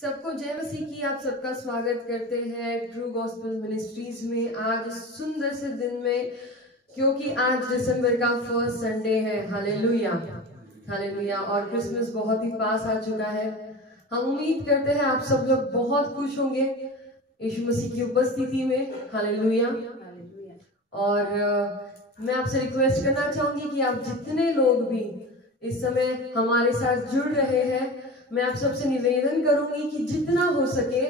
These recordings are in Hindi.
सबको जय मसीह की। आप सबका स्वागत करते हैं ट्रू गॉस्पेल मिनिस्ट्रीज में आज सुंदर से दिन में, क्योंकि आज दिसंबर का फर्स्ट संडे है। Hallelujah hallelujah. और क्रिसमस बहुत ही पास आ चुका है। हम उम्मीद करते हैं आप सब लोग बहुत खुश होंगे यीशु मसीह की उपस्थिति में। हालेलुया। और मैं आपसे रिक्वेस्ट करना चाहूंगी कि आप जितने लोग भी इस समय हमारे साथ जुड़ रहे हैं, मैं आप सबसे निवेदन करूंगी कि जितना हो सके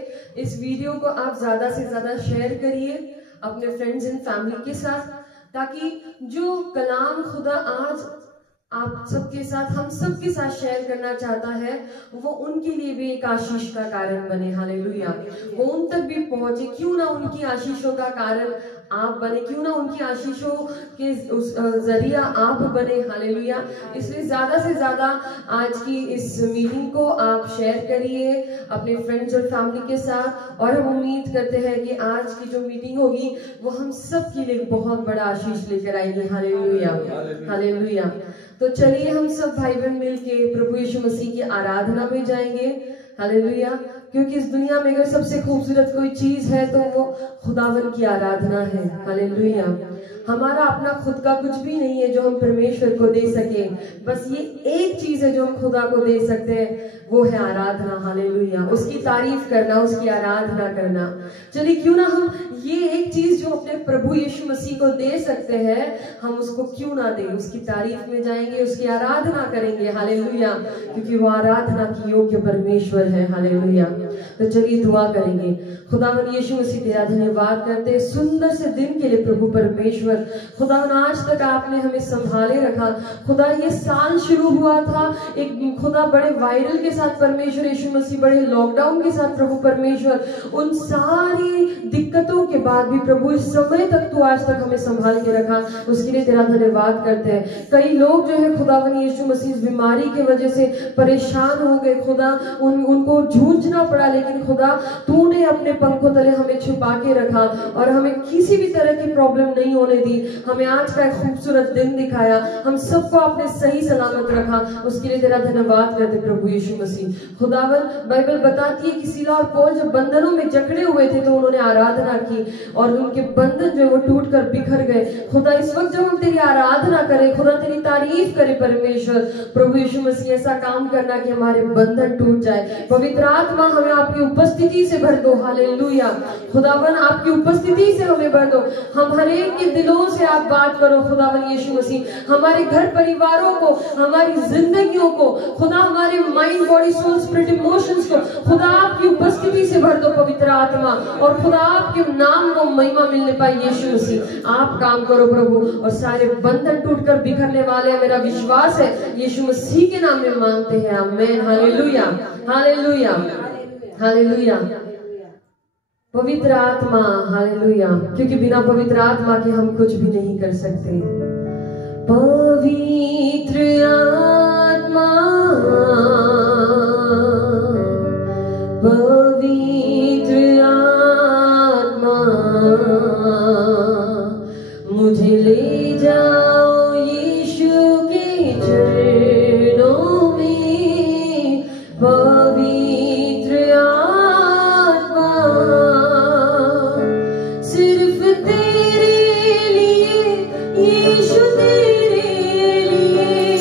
इस वीडियो को आप ज्यादा से ज्यादा शेयर करिए अपने फ्रेंड्स एंड फैमिली के साथ, ताकि जो कलाम खुदा आज आप सबके साथ, हम सबके साथ शेयर करना चाहता है, वो उनके लिए भी एक आशीष का कारण बने। हालेलुया। वो उन तक भी पहुंचे। क्यों ना उनकी आशीषों का कारण आप बने, क्यों ना उनकी आशीषों के जरिया आप बने। हालेलुया। इसलिए ज्यादा से ज्यादा आज की इस मीटिंग को आप शेयर करिए अपने फ्रेंड्स और फैमिली के साथ। और हम उम्मीद करते हैं कि आज की जो मीटिंग होगी वो हम सब के लिए बहुत बड़ा आशीष लेकर आएगी। Hallelujah hallelujah. तो चलिए हम सब भाई बहन मिलके प्रभु यीशु मसीह की आराधना में जाएंगे। हालेलुया। क्योंकि इस दुनिया में अगर सबसे खूबसूरत कोई चीज है तो वो खुदावन की आराधना है। हालेलुया। हमारा अपना खुद का कुछ भी नहीं है जो हम परमेश्वर को दे सके। बस ये एक चीज है जो हम खुदा को दे सकते हैं, वो है आराधना। हालेलुया। उसकी तारीफ करना, उसकी आराधना करना। चलिए क्यों ना हम ये एक चीज जो अपने प्रभु यीशु मसीह को दे सकते हैं, हम उसको क्यों ना दें। उसकी तारीफ में जाएंगे, उसकी आराधना करेंगे। हालेलुया। क्योंकि वो आराधना की योग्य परमेश्वर है। हालेलुया। तो चलिए दुआ करेंगे। खुदावन यीशु मसीह तेरा धन्यवाद करते सुंदर से दिन के लिए प्रभु परमेश्वर। खुदावन आज तक आपने हमें संभाले रखा। खुदा ये साल शुरू हुआ था एक खुदा बड़े वायरल के साथ परमेश्वर यीशु मसीह, बड़े लॉकडाउन के साथ प्रभु परमेश्वर। उन सारी दिक्कतों के बाद भी प्रभु इस समय तक तू आज तक हमें संभाल के रखा, उसके लिए तेरा धन्यवाद करते हैं। कई लोग जो है खुदावन यीशु मसीह इस बीमारी की वजह से परेशान हो गए। खुदा उनको जूझना पड़ा, लेकिन खुदा तूने अपने पंखों तले हमें छुपा के रखा और हमें किसी भी तरह की प्रॉब्लम नहीं होने दी। हमें आज का एक खूबसूरत दिन दिखाया, हम सबको आपने सही सलामत रखा, उसके लिए तेरा धन्यवाद करते प्रभु यीशु मसीह। खुदावन बाइबल बताती है कि सीला और पौल जब बंधनों में जकड़े हुए थे तो उन्होंने आराधना की और उनके बंधन जो है वो टूट कर बिखर गए। खुदा इस वक्त जब हम तेरी आराधना करें, खुदा तेरी तारीफ करे परमेश्वर, प्रभु यीशु मसीह ऐसा काम करना कि हमारे बंधन टूट जाए। पवित्र आत्मा हमें आपकी उपस्थिति से भर दो। हालेलुया। खुदावन आपकी उपस्थिति से हमें भर दो। हम हर एक के दिलों से आप बात करो खुदावन यीशु मसीह। हमारे घर परिवारों को, हमारी जिंदगियों को, खुदा हमारे mind body soul spirit emotions को खुदा आपकी उपस्थिति से भर दो पवित्र आत्मा। और खुदा आपके नाम को महिमा मिलने पाए यीशु मसीह। आप काम करो प्रभु, और सारे बंधन टूटकर बिखरने वाले हैं, मेरा विश्वास है यीशु मसीह के नाम में मांगते हैं। आमीन। Hallelujah hallelujah hallelujah. पवित्र आत्मा। हालेलुया। क्योंकि बिना पवित्र आत्मा के हम कुछ भी नहीं कर सकते। पवित्र आत्मा पवित्र आत्मा मुझे ले जाओ यीशु के चरणों में। पवित्र आत्मा सिर्फ तेरे लिए यीशु, तेरे लिए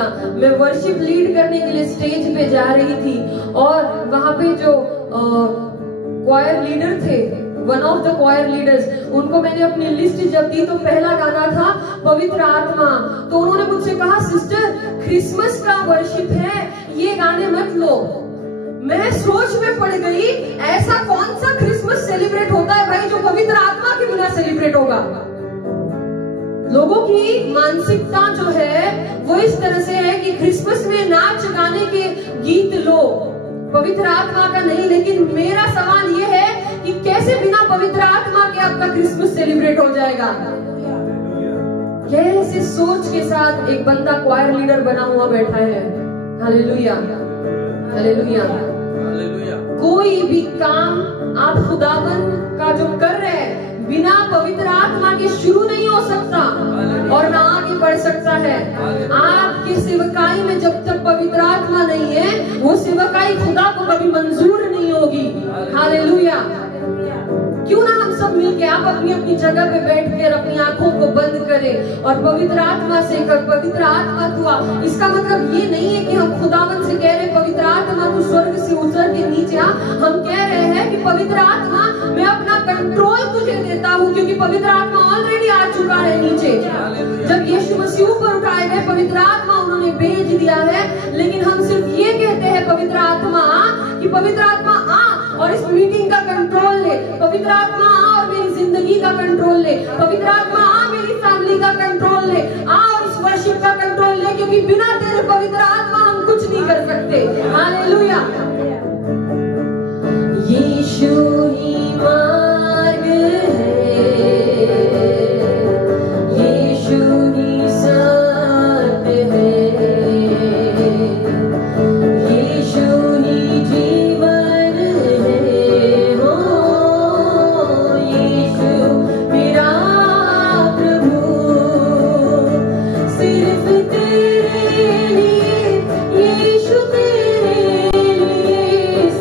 का। मैं वर्शिप लीड करने के लिए स्टेज पे जा रही थी और वहां पे जो क्वायर लीडर थे, one of the choir leaders, उनको मैंने अपनी लिस्ट जब दी तो पहला गाना था पवित्र आत्मा। तो उन्होंने मुझसे कहा, सिस्टर क्रिसमस का वर्शिप है, ये गाने मत लो। मैं सोच में पड़ गई, ऐसा कौन सा क्रिसमस सेलिब्रेट होता है भाई जो पवित्र आत्मा के बिना सेलिब्रेट होगा। लोगों की मानसिकता जो है वो इस तरह से है कि क्रिसमस में नाच गाने के गीत लो, पवित्र आत्मा का नहीं। लेकिन मेरा सवाल ये है कि कैसे बिना पवित्र आत्मा के आपका क्रिसमस सेलिब्रेट हो जाएगा। कैसे सोच के साथ एक बंदा क्वायर लीडर बना हुआ बैठा है। Hallelujah, hallelujah, hallelujah. कोई भी काम आप खुदावन का जो कर रहे हैं बिना पवित्र आत्मा के शुरू नहीं हो सकता और ना आगे बढ़ सकता है। आपकी सेवकाई में जब तक पवित्र आत्मा नहीं है, वो सेवकाई खुदा को कभी मंजूर नहीं होगी। हालेलुया। क्यों ना हम सब मिलके, आप अपनी अपनी जगह पे बैठ कर अपनी आंखों को बंद करें और पवित्र आत्मा से कर, पवित्र आत्मा तू आ। इसका मतलब ये नहीं है कि हम खुदावन से कह रहे पवित्र आत्मा तू स्वर्ग से उतर के नीचे आ। हम कह रहे हैं कि पवित्र आत्मा मैं अपना कंट्रोल तुझे देता हूँ, क्योंकि पवित्र आत्मा ऑलरेडी आ चुका है नीचे। जब यीशु मसीह ऊपर उठाए गए, पवित्र आत्मा उन्होंने भेज दिया है। लेकिन हम सिर्फ ये कहते हैं पवित्र आत्मा आ, कि पवित्र आत्मा आ और इस मीटिंग का कंट्रोल ले। पवित्र आत्मा आ और मेरी जिंदगी का कंट्रोल ले। पवित्र आत्मा आ मेरी फैमिली का कंट्रोल ले, आ और इस वर्शिप का कंट्रोल ले, क्योंकि बिना तेरे पवित्र आत्मा हम कुछ नहीं कर सकते। हालेलुया। यीशु ही मार्ग है, यीशु ही सत्य है, यीशु ही जीवन है। हो यीशु मेरा प्रभु, सिर्फ तेरे लिए, यीशु तेरे लिए,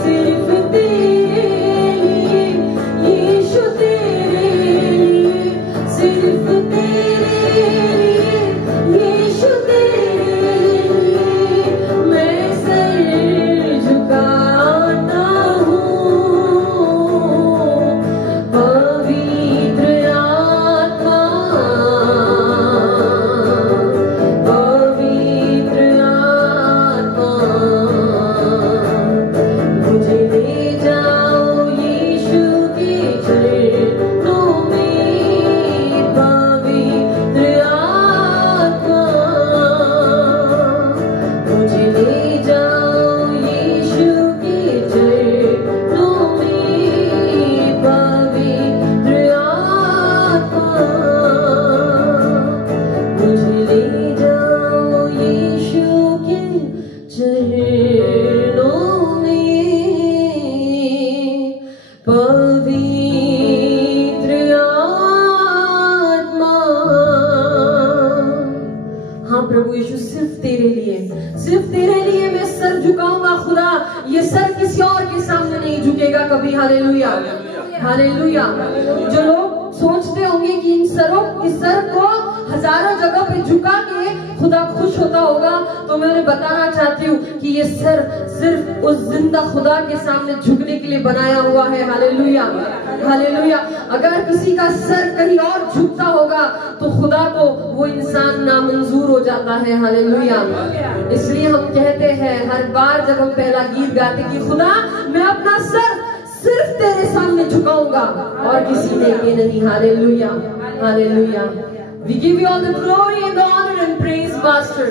सिर्फ तेरे लिए, यीशु तेरे लिए, सिर्फ तेरे लिए, यीशु तेरे लिए मैं सर झुकाता हूँ। पवित्र आत्मा, पवित्र आत्मा, मुझे ले जाओ यीशु के चरणों में। पवित्र आत्मा, मुझे ले जाओ यीशु के चरणों में। पवित्र आत्मा, मुझे ले जाओ यीशु के चरणों में। पवित्र आत्मा। हाँ प्रभु यीशु, सिर्फ तेरे लिए, सिर्फ तेरे लिए मैं सर झुकाऊंगा खुदा। ये सर किसी और के सामने नहीं झुकेगा कभी। Hallelujah, hallelujah. जो लोग सोचते होंगे कि इस सर को हजारों जगह पे झुका के खुदा खुश होता होगा, तो मैं उन्हें बताना चाहती हूँ कि ये सर सिर्फ उस जिंदा खुदा के सामने झुकने के लिए बनाया हुआ है। Hallelujah, hallelujah. अगर किसी का सर कहीं और झुकता होगा तो खुदा को वो इंसान नामंजूर हो जाता है। हालेलुया। इसलिए हम कहते हैं हर बार जब हम पहला गीत गाते कि खुदा मैं अपना सर सिर्फ तेरे सामने झुकाऊंगा और किसी ने ये नहीं। Hallelujah, hallelujah. We give you all the glory and the honor and praise, Master.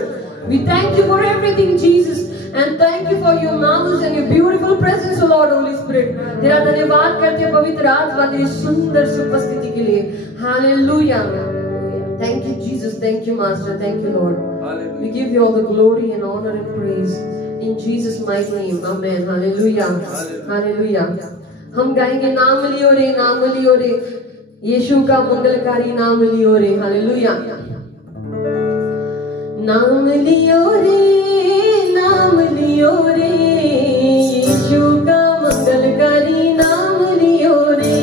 We thank you for everything, Jesus, and thank you for your marvelous and your beautiful presence, O Lord, Holy Spirit. तेरा धन्यवाद करते हैं पवित्र आत्मा तेरी सुंदर सी उपस्थिति के लिए। Hallelujah. Thank you, Jesus. Thank you, Master. Thank you, Lord. Hallelujah. We give you all the glory and honor and praise in Jesus' mighty name. Amen. Hallelujah. Hallelujah. हम गाएंगे नाम लियो रे, नाम लियो रे, यीशु का मंगलकारी नाम लियो रे। हालेलुया। नाम लियो रे, नाम लियो रे, यीशु का मंगलकारी नाम लियो रे।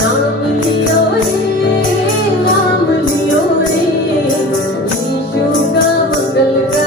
नाम लियो रे, नाम लियो रे, यीशु का मंगलकारी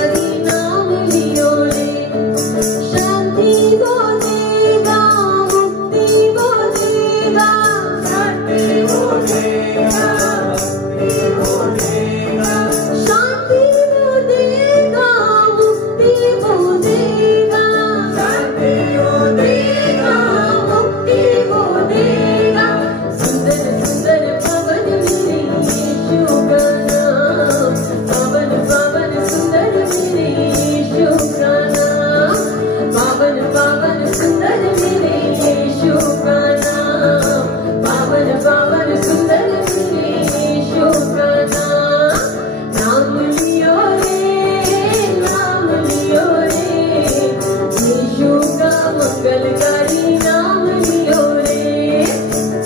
मंगलकारी नाम लियो रे,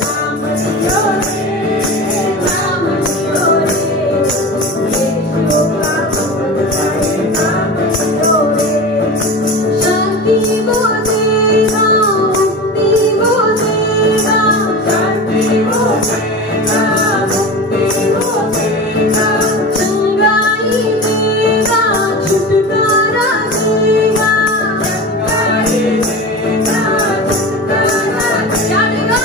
नाम लियो रे, नाम लियो रे, यीशु का मंगलकारी नाम लियो रे। शांति वो देगा, मुक्ति वो देगा, शांति वो देगा, मुक्ति वो देगा, चंगाई देगा, छुटकारा देगा, चंगाई देगा, छुटकारा क्या देगा?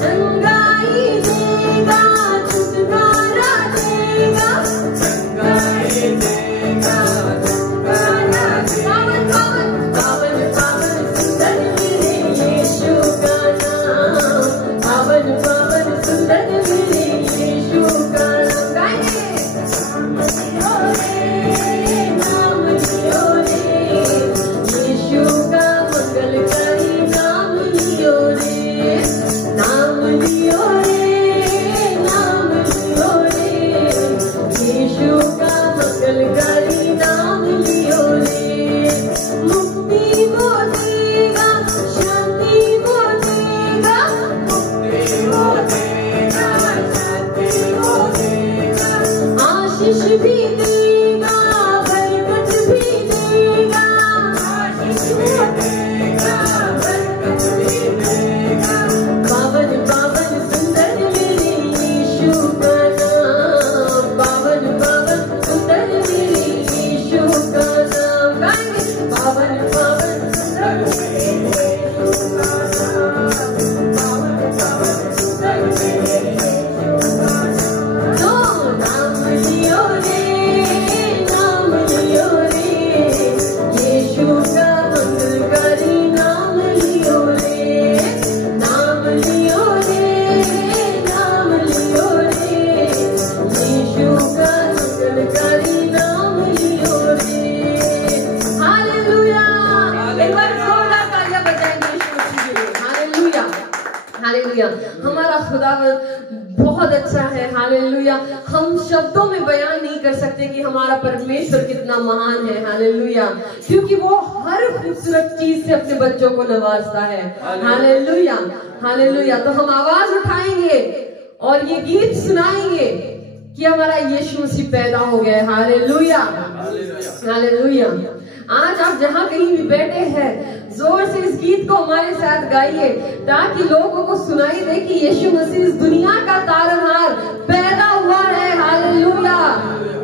चंगाई देगा, छुटकारा देगा, चंगाई देगा, छुटकारा देगा। पावन पावन पावन पावन सुंदर मेरे यीशु का नाम, पावन पावन सुंदर मेरे यीशु का नाम। गाएंगे नाम लियो रे, नाम लियो रे, यीशु का मंगलकारी नाम लियो रे, नाम लियो रे, नाम लियो रे, यीशु का मंगलकारी नाम लियो रे। मुक्ति वो देगा, शांति वो देगा, मुक्ति वो देगा, शांति वो देगा, आशीष भी देगा, बरकत भी देगा, आशीष भी देगा, बरकत भी देगा। पावन पावन सुंदर मेरे यीशु का नाम, पावन पावन सुंदर मेरे यीशु का नाम। गाएंगे पावन पावन सुंदर मेरे यीशु का नाम, पावन पावन सुंदर मेरे यीशु का नाम। तो नाम लियो रे, नाम लियो रे, यीशु का मंगलकारी नाम लियो रे, नाम लियो रे, नाम लियो रे, यीशु का मंगलकारी नाम लियो रे। हालेलुया। एक बार जोरदार तालियां बजाएंगे यीशु मसीह के लिए। Hallelujah, hallelujah. हमारा खुदावंद बहुत अच्छा है। हालेलुया। हम शब्दों में बयान नहीं कर सकते कि हमारा परमेश्वर कितना महान है। हालेलुया। क्योंकि वो हर खूबसूरत चीज से अपने बच्चों को नवाजता है। Hallelujah, hallelujah. तो हम आवाज उठाएंगे और ये गीत सुनाएंगे कि हमारा यीशु मसीह पैदा हो गया है। Hallelujah, hallelujah. आज आप जहाँ कहीं भी बैठे हैं, जोर से इस गीत को हमारे साथ गाइए ताकि लोगों को सुनाई दे कि यीशु मसीह इस दुनिया का तारनहार पैदा हुआ है। Hallelujah,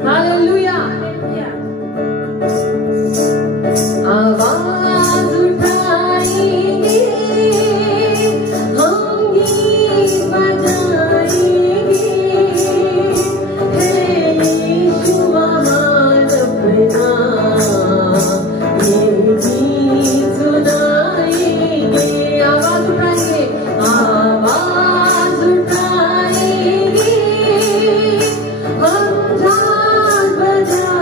hallelujah. आवाज उठाएंगे, हम गीत बजाएंगे, हे यीशु महान अपना ये गीत सुनाएंगे। आवाज उठाएंगे, आवाज उठाएंगे, हम झाल बजा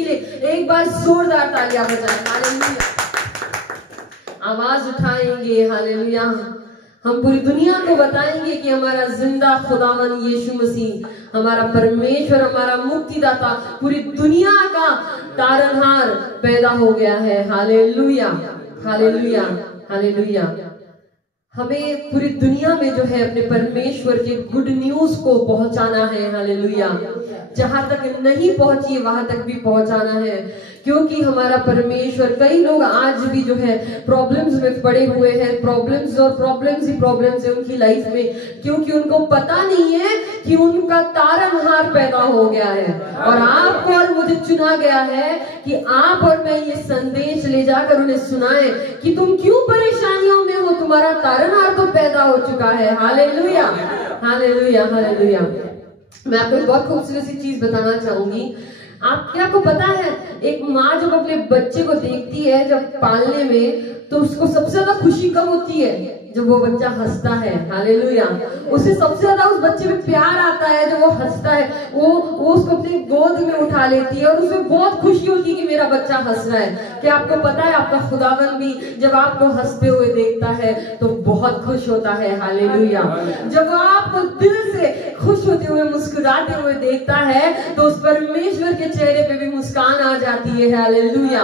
के लिए एक बार जोरदार तालियां बजाएं। हालेलुया, आवाज उठाएंगे। हालेलुया, हम पूरी दुनिया को बताएंगे कि हमारा जिंदा खुदावन यीशु मसीह, हमारा परमेश्वर, हमारा मुक्तिदाता, पूरी दुनिया का तारनहार पैदा हो गया है। Hallelujah, hallelujah, hallelujah. हमें पूरी दुनिया में जो है अपने परमेश्वर के गुड न्यूज को पहुंचाना है। हालेलुया, जहां तक नहीं पहुंची वहां तक भी पहुंचाना है, क्योंकि हमारा परमेश्वर, कई लोग आज भी जो है प्रॉब्लम्स में पड़े हुए हैं, प्रॉब्लम्स और प्रॉब्लम्स ही प्रॉब्लम्स है उनकी लाइफ में, क्योंकि उनको पता नहीं है कि उनका तारनहार पैदा हो गया है। और आपको और मुझे चुना गया है कि आप और मैं ये संदेश ले जाकर उन्हें सुनाएं कि तुम क्यों परेशानियों में हो, तुम्हारा तारनहार तो पैदा हो चुका है। Hallelujah, hallelujah, hallelujah. मैं आपको एक बहुत खूबसूरत सी चीज बताना चाहूंगी। आपको पता है, एक माँ जब अपने बच्चे को देखती है जब पालने में, तो उसको सबसे ज्यादा खुशी कब होती है? जब वो बच्चा हंसता है। हालेलुया, उसे सबसे ज्यादा उस बच्चे में प्यार आता है जब वो हंसता है। वो उसको अपनी गोद में उठा लेती है और उसे बहुत खुशी होती है कि मेरा बच्चा हंस रहा है। क्या आपको पता है, आपका खुदावन भी जब आपको हंसते हुए देखता है तो बहुत खुश होता है। हालेलुया, जब वो आपको दिल से खुश होते हुए, मुस्कुराते हुए देखता है तो उस परमेश्वर के चेहरे पे भी मुस्कान आ जाती है। Hallelujah,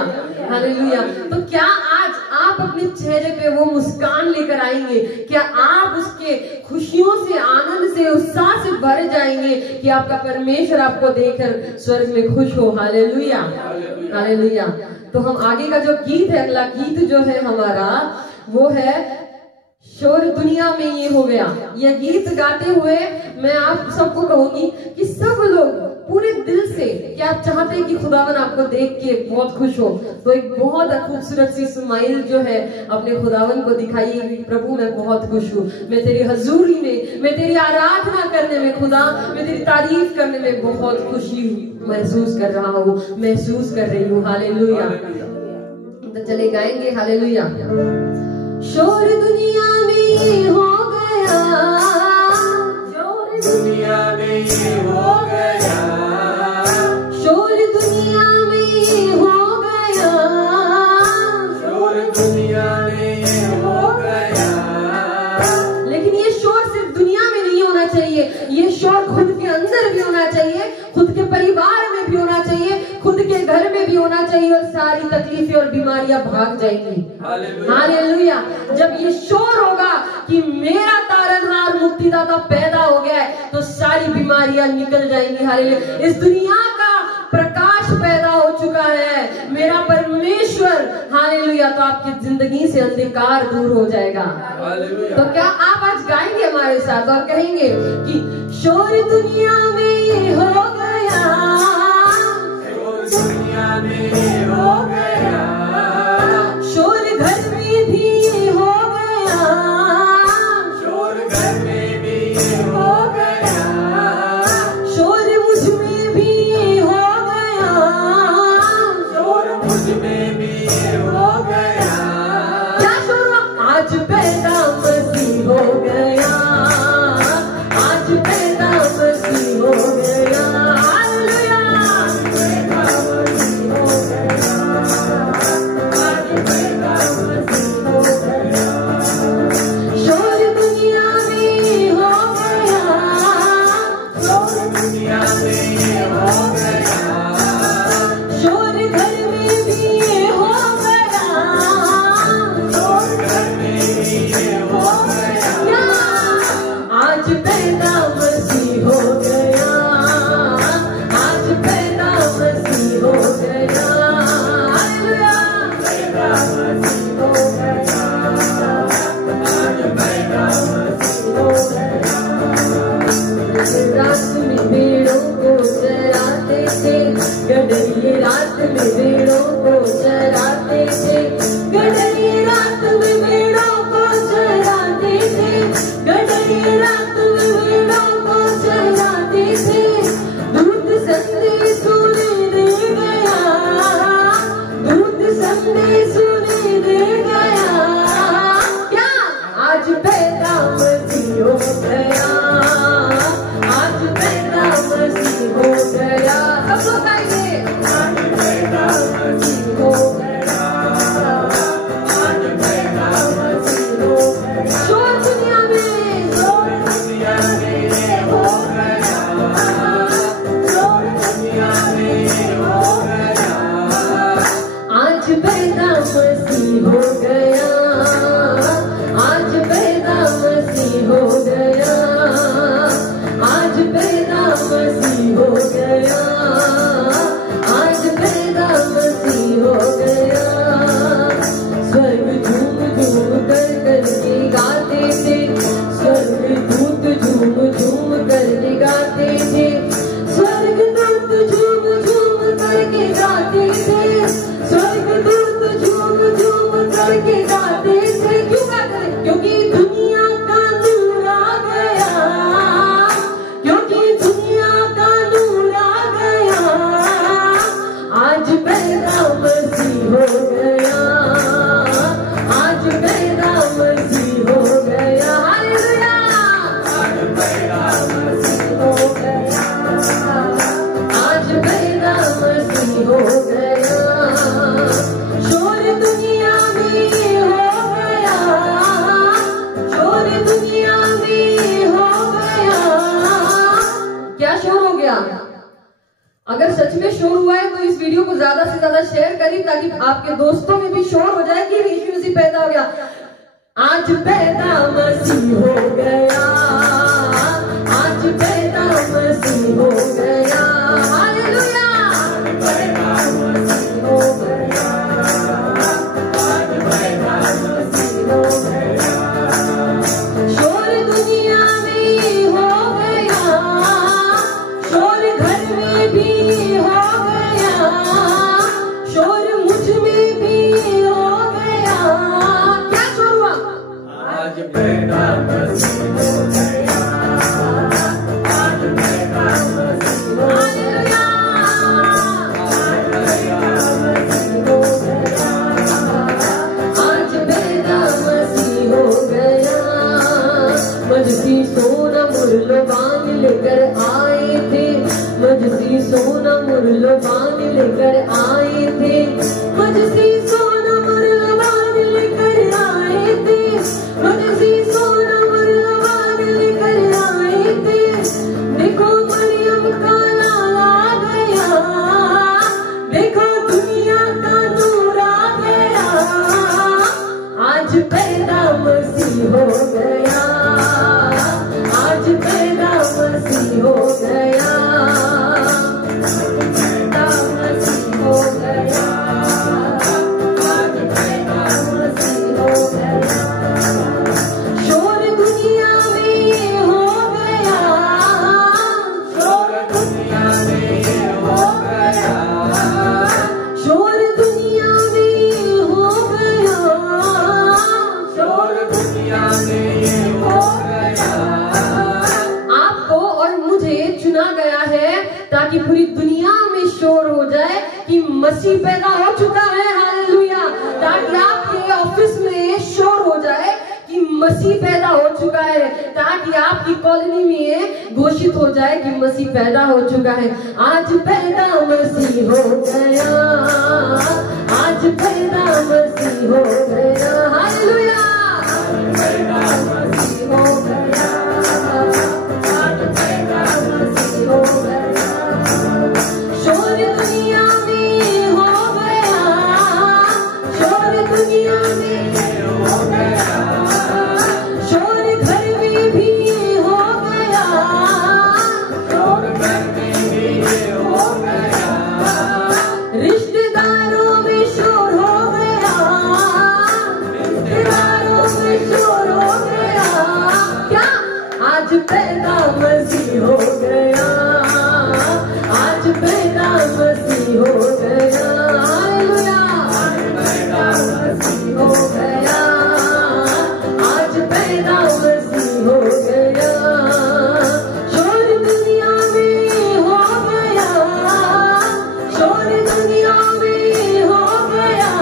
hallelujah. तो क्या आज आप अपने चेहरे पे वो मुस्कान लेकर आएंगे? क्या आप उसके खुशियों से, आनंद से, उत्साह से भर जाएंगे कि आपका परमेश्वर आपको देखकर स्वर्ग में खुश हो? Hallelujah, hallelujah. तो हम आगे का जो गीत है, अगला गीत जो है हमारा, वो है शोर दुनिया में ये हो गया। यह गीत गाते हुए मैं आप सबको कहूंगी कि सब लोग पूरे दिल से, क्या आप चाहते हैं कि खुदावन आपको देख के बहुत खुश हो, तो एक बहुत खूबसूरत सी स्माइल जो है अपने खुदावन को दिखाइए। प्रभु मैं बहुत खुश हूँ, मैं तेरी हजूरी में, मैं तेरी आराधना करने में, खुदा मैं तेरी तारीफ करने में बहुत खुशी महसूस कर रहा हूँ, महसूस कर रही हूँ। हालेलुया। तो चले गाएंगे हालेलुया। शोर दुनिया में हो गया, शोर दुनिया में हो गया, शोर दुनिया में हो गया, शोर दुनिया में हो गया। लेकिन ये शोर सिर्फ दुनिया में नहीं होना चाहिए, ये शोर खुद के अंदर भी होना चाहिए, खुद के परिवार में भी होना चाहिए, खुद के घर में भी होना चाहिए, और सारी तकलीफें और बीमारियां भाग जाएंगी। हालेलुया। जब ये शोर होगा कि मेरा तारनहार मुक्तिदाता पैदा हो गया है, तो सारी बीमारियां निकल जाएंगी। हालेलुया। इस दुनिया का प्रकाश पैदा हो चुका है, मेरा परमेश्वर। हालेलुया। तो आपकी जिंदगी से अंधकार दूर हो जाएगा। तो क्या आप आज गाएंगे हमारे साथ और कहेंगे कि शोर दुनिया में हो गया, शोर दुनिया में हो गया, शोर घर में भी हो गया, शोर घर में भी हो गया, शोर मुझ में भी हो गया, शोर मुझ में भी हो गया। क्या शोर? आज पैदा मसीह हो गया, आज पैदा मसीह हो गया। हालेलुया। पैदा मसीह हो गया, आज पैदा मसीह हो गया। शोर दुनिया में हो गया, शोर दुनिया में हो गया, शोर घर में भी हो गया, शोर घर में भी हो गया। आज पैदा मसीह हो गया, आज पैदा मसीह हो गया। हालेलुया। पैदा मसीह हो गया, आज पैदा मसीह हो गया। रात में भेड़ों को चराते थे, गडरिये रात में भेड़ों को चराते थे, गडरिये रात में भेड़ों को चराते थे, गडरिये रात में भेड़ों को चराते थे। दूत संदेश सुने दे गया, दूत संदेश सुने दे गया। क्या? आज पैदा मसीह हो गया, आज पैदा मसीह हो गया। सब लोग आएंगे। पैदा मसीह हो गया, आज पैदा मसीह हो गया, हालेलुया। आज पैदा मसीह हो गया, आज पैदा मसीह हो गया। शोर दुनिया में हो गया, शोर दुनिया में हो गया। क्या शोर हो गया? अगर सच में शोर हुआ है तो इस वीडियो को ज्यादा से ज्यादा शेयर करिए ताकि आपके दोस्तों में भी शोर हो जाए कि यीशु मसीह पैदा हो गया। आज पैदा मसीह हो गया, आज पैदा मसीह हो गया, हालेलुया। आज पैदा मसीह हो गया, आज पैदा मसीह हो गया। शोर दुनिया में हो गया, शोर घर में भी हो गया, शोर मुझ में भी हो गया। क्या शोर हुआ? आज पैदा मसीह हो गया, आज पैदा मसीह हो गया, आज पैदा मसीह हो गया, आज पैदा मसीह हो गया। मजसी सोना मुरलोबान लेकर आए थे, मजसी सोना मुरलोबान लेकर आए थे, मजसी सोना मुरलोबान लेकर आए थे, मजसी सोना मुरलोबान लेकर आए थे। देखो मरियम का लाल आ गया, देखो दुनिया का नूर आ गया। आज पैदा मसीह हो गया, आज पैदा मसीह हो गया, पैदा मसीह हो गया, आज पैदा मसीह हो गया। शोर दुनिया में हो गया, शोर दुनिया में हो गया, शोर दुनिया में हो गया, शोर दुनिया में हो गया। आपको और मुझे चुना गया है ताकि पूरी दुनिया में शोर हो जाए कि मसीह पैदा हो चुका है, हालेलुया। ताकि आपके ऑफिस में शोर हो जाए कि मसीह पैदा हो चुका है, ताकि आपकी कॉलोनी में घोषित हो जाए कि मसीह पैदा हो चुका है। आज पैदा मसीह हो गया, आज पैदा मसीह हो गया, हालेलुया। आज पैदा मसीह हो गया, आज पैदा मसीह हो गया। शोर दुनिया में हो गया, शोर दुनिया में हो गया, शोर घर में भी हो गया, शोर घर में भी हो गया। रिश्तेदारों में शोर हो गया, रिश्तेदारों में शोर हो गया। क्या? आज पैदा मसीह हो गया, आज पैदा मसीह हो गया, हालेलुया। आज पैदा मसीह हो गया, आज पैदा मसीह हो गया। शोर दुनिया में हो गया, शोर दुनिया में हो गया,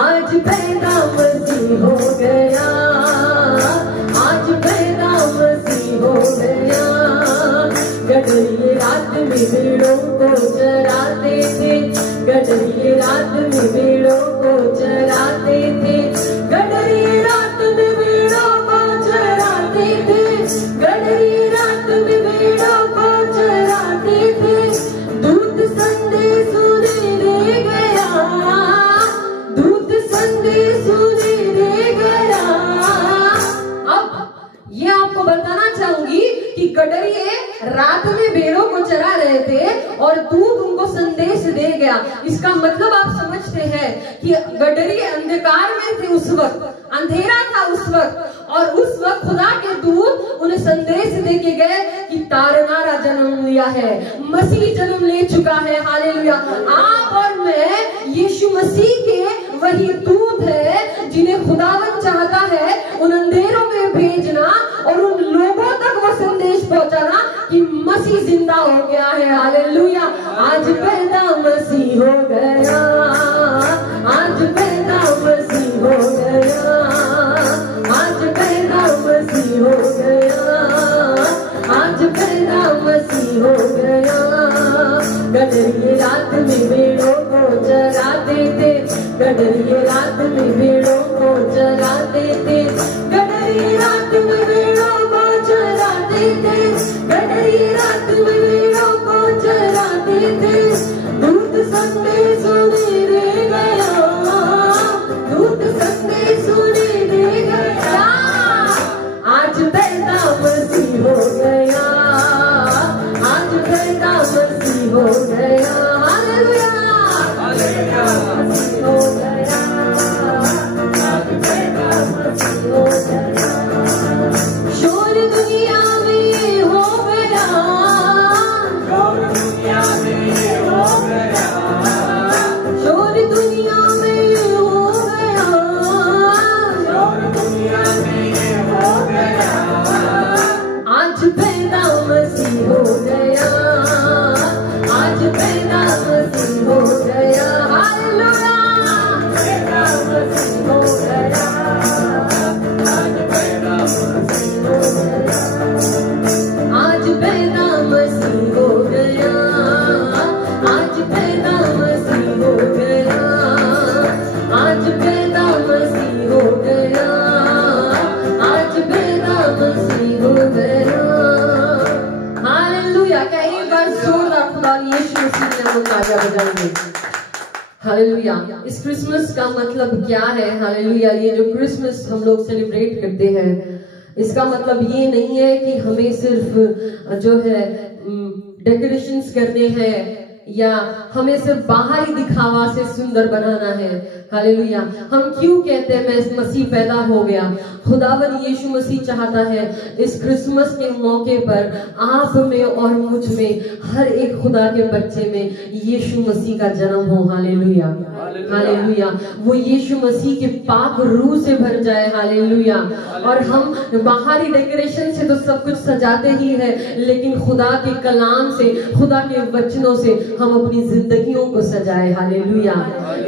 आज पैदा मसीह हो गया, आज पैदा मसीह हो गया। गडरिये रात में भेड़ों को चराते थे, गडरिये रात में भेड़ों को चराते थे, गडरिये रात में भेड़ों को चराते थे, गडरिये रात में भेड़ों को चराते थे। दूत संदेश उन्हें दे गया, दूत संदेश उन्हें दे गया। अब ये आपको बताना चाहूंगी कि गडरिये रात में भेड़ों को चरा रहे थे और दूत उनको संदेश दे गया। इसका मतलब आप समझते हैं कि गडरिये अंधकार में थे, उस वक्त अंधेरा था उस वक्त, और उस वक्त खुदा के दूत उन्हें संदेश दे के गए कि तारनारा जन्म लिया है, मसीह जन्म ले चुका है, हालेलुया। आप और मैं यीशु मसीह के वही दूत है जिन्हें खुदावन चाहता है उन अंधेरों में भेजना और उन लोगों तक वो संदेश पहुंचाना कि मसीह जिंदा हो गया है, हालेलुया। आज पैदा मसीह हो गया, आज पैदा मसीह हो गया, आज पैदा मसीह हो गया, आज पैदा मसीह हो गया। गडरिए रात में भेड़ों को चराते थे, गडरिए रात में भेड़ों को चराते थे, गडरिए रात में भेड़ों को चराते थे, गडरिए रात में भेड़ों को चराते थे। दूत संदेश सुने दे गया, दूत संदेश सुने दे गया, आज पैदा मसीह हो गया, आज पैदा मसीह हो गया। हालेलुया, हालेलुया, मसीह हो गया, आज पैदा मसीह हो गया। शोर दुनिया में ये हो गया, शोर दुनिया में ये हो गया, शोर दुनिया में ये हो गया, शोर दुनिया में ये हो गया, आज पैदा मसीह हो गया, आज पैदा मसीह हो गया। हालेलुया, पैदा मसीह हो गया, आज पैदा मसीह हो गया, आज पैदा मसीह हो गया, आज पैदा मसीह हो गया, आज पैदा मसीह हो गया, आज पैदा मसीह हो गया। हालेलुया, क्या एक बार जोरदार खुदा यीशु मसीह ने हम ताजा बजाएंगे। हालेलुया, इस क्रिसमस का मतलब क्या है? हालेलुया, ये जो क्रिसमस हम लोग सेलिब्रेट करते हैं, इसका मतलब ये नहीं है कि हमें सिर्फ जो है डेकोरेशंस करने हैं या हमें सिर्फ बाहरी दिखावा से सुंदर बनाना है। हालेलुया, हम क्यों कहते हैं मैं मसीह पैदा हो गया? खुदावन यीशु मसीह चाहता है इस क्रिसमस के मौके पर आप में और मुझ में, हर एक खुदा के बच्चे में यीशु मसीह का जन्म हो। हालेलुया, हालेलुया, वो यीशु मसीह के पाक रूह से भर जाए। हालेलुया, और हम बाहरी डेकोरेशन से तो सब कुछ सजाते ही है, लेकिन खुदा के कलाम से, खुदा के वचनों से हम अपनी जिंदगियों को सजाए। हालेलुया,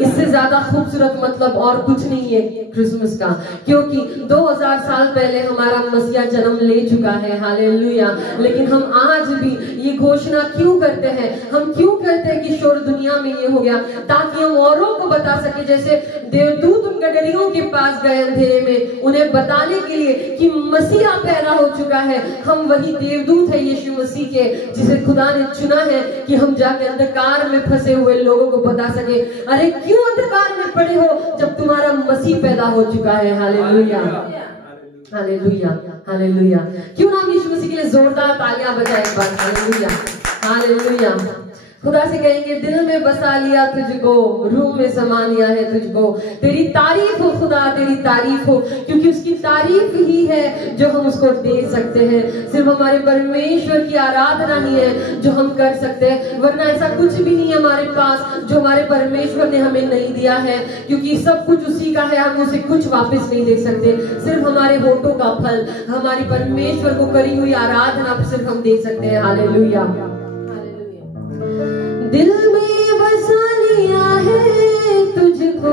इससे ज्यादा खूबसूरत मतलब और कुछ नहीं है क्रिसमस का, क्योंकि 2000 साल पहले हमारा मसीहा जन्म ले चुका है। हालेलुया, लेकिन हम आज भी ये घोषणा क्यों करते हैं? हम क्यों कहते हैं कि शोर दुनिया में ये हो गया? ताकि हम औरों को बता सके, जैसे देवदूत उन गडरियों के पास गए अंधेरे में उन्हें बताने के लिए कि मसीहा पैदा हो चुका है। हम वही देवदूत है यीशु मसीह के, जिसे खुदा ने चुना है कि हम जाके अंधकार में फंसे हुए लोगों को बता सके, अरे क्यों अंधकार में पड़े हो जब तुम्हारा मसीह पैदा हो चुका है। Hallelujah, hallelujah, hallelujah. क्यों ना हम यीशु मसीह के लिए जोरदार तालियां बजाएं एक बार। Hallelujah, hallelujah. खुदा से कहेंगे, दिल में बसा लिया तुझको, रूह में समा लिया है तुझको। तेरी तारीफ हो खुदा, तेरी तारीफ हो, क्योंकि उसकी तारीफ ही है जो हम उसको दे सकते हैं। सिर्फ हमारे परमेश्वर की आराधना ही है जो हम कर सकते हैं, वरना ऐसा कुछ भी नहीं है हमारे पास जो हमारे परमेश्वर ने हमें नहीं दिया है, क्योंकि सब कुछ उसी का है। हम उसे कुछ वापस नहीं दे सकते। सिर्फ हमारे होठों का फल, हमारी परमेश्वर को करी हुई आराधना सिर्फ हम दे सकते हैं। हालेलुया, दिल में बसा लिया है तुझको,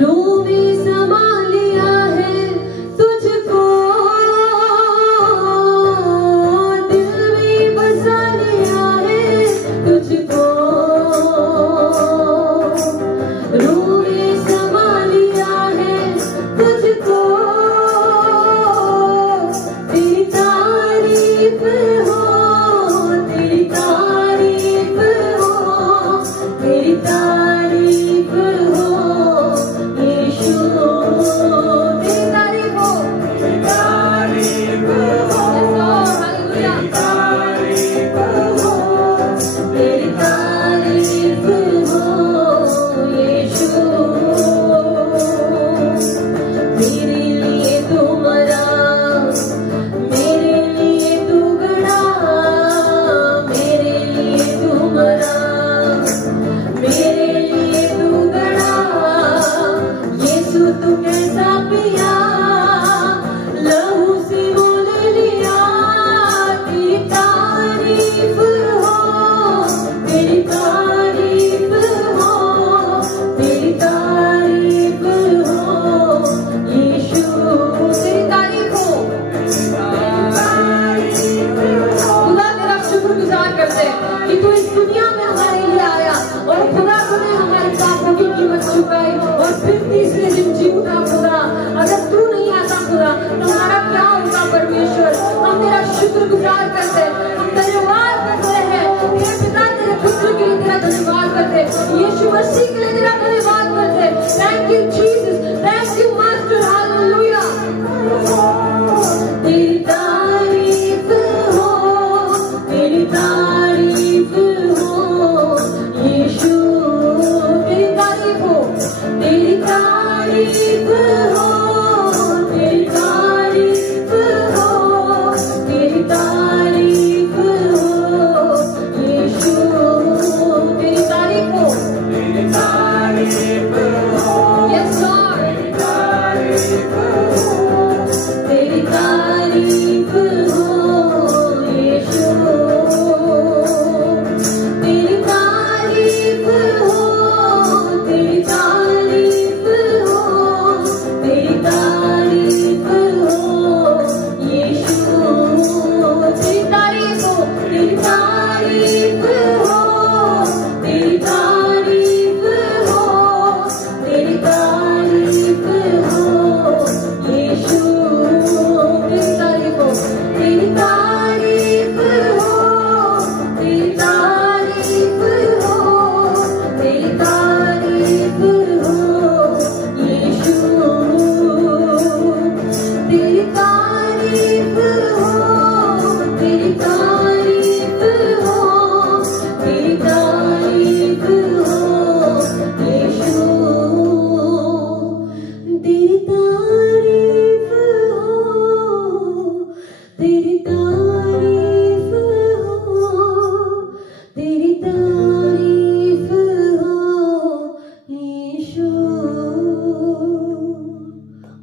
रूह में समा लिया है तुझको, दिल में बसा लिया है तुझको, रूह में समा लिया है तुझको। तेरी तारीफ हो, तेरी परमेश्वर, हम तेरा शुक्रगुजार करते हैं, हम धन्यवाद करते हैं तेरे पिता तेरे पुत्र के लिए तेरा धन्यवाद करते हैं, यीशु मसीह के लिए तेरा धन्यवाद करते हैं। Thank you Jesus, thank you master, hallelujah. तेरी तारीफ हो, तेरी तारीफ हो यीशु, तेरी तारीफ हो, तेरी तारीफ हो, तेरी तारीफ हो, तेरी तारीफ हो यीशु, तेरी तारीफ हो, तेरी तारीफ हो, यस लॉर्ड, तेरी तारीफ हो यीशु, तेरी तारीफ हो, तेरी तारीफ हो, तेरी तारीफ हो यीशु, तेरी तारीफ हो, तेरी तारीफ हो, तेरी तारीफ हो, तेरी तारीफ हो यीशु, तेरी तारीफ हो, तेरी तारीफ हो, तेरी तारीफ हो, तेरी तारीफ हो यीशु, तेरी तारीफ हो, तेरी तारीफ हो, तेरी तारीफ हो यीशु, तेरी तारीफ हो, तेरी तारीफ हो, तेरी तारीफ हो यीशु।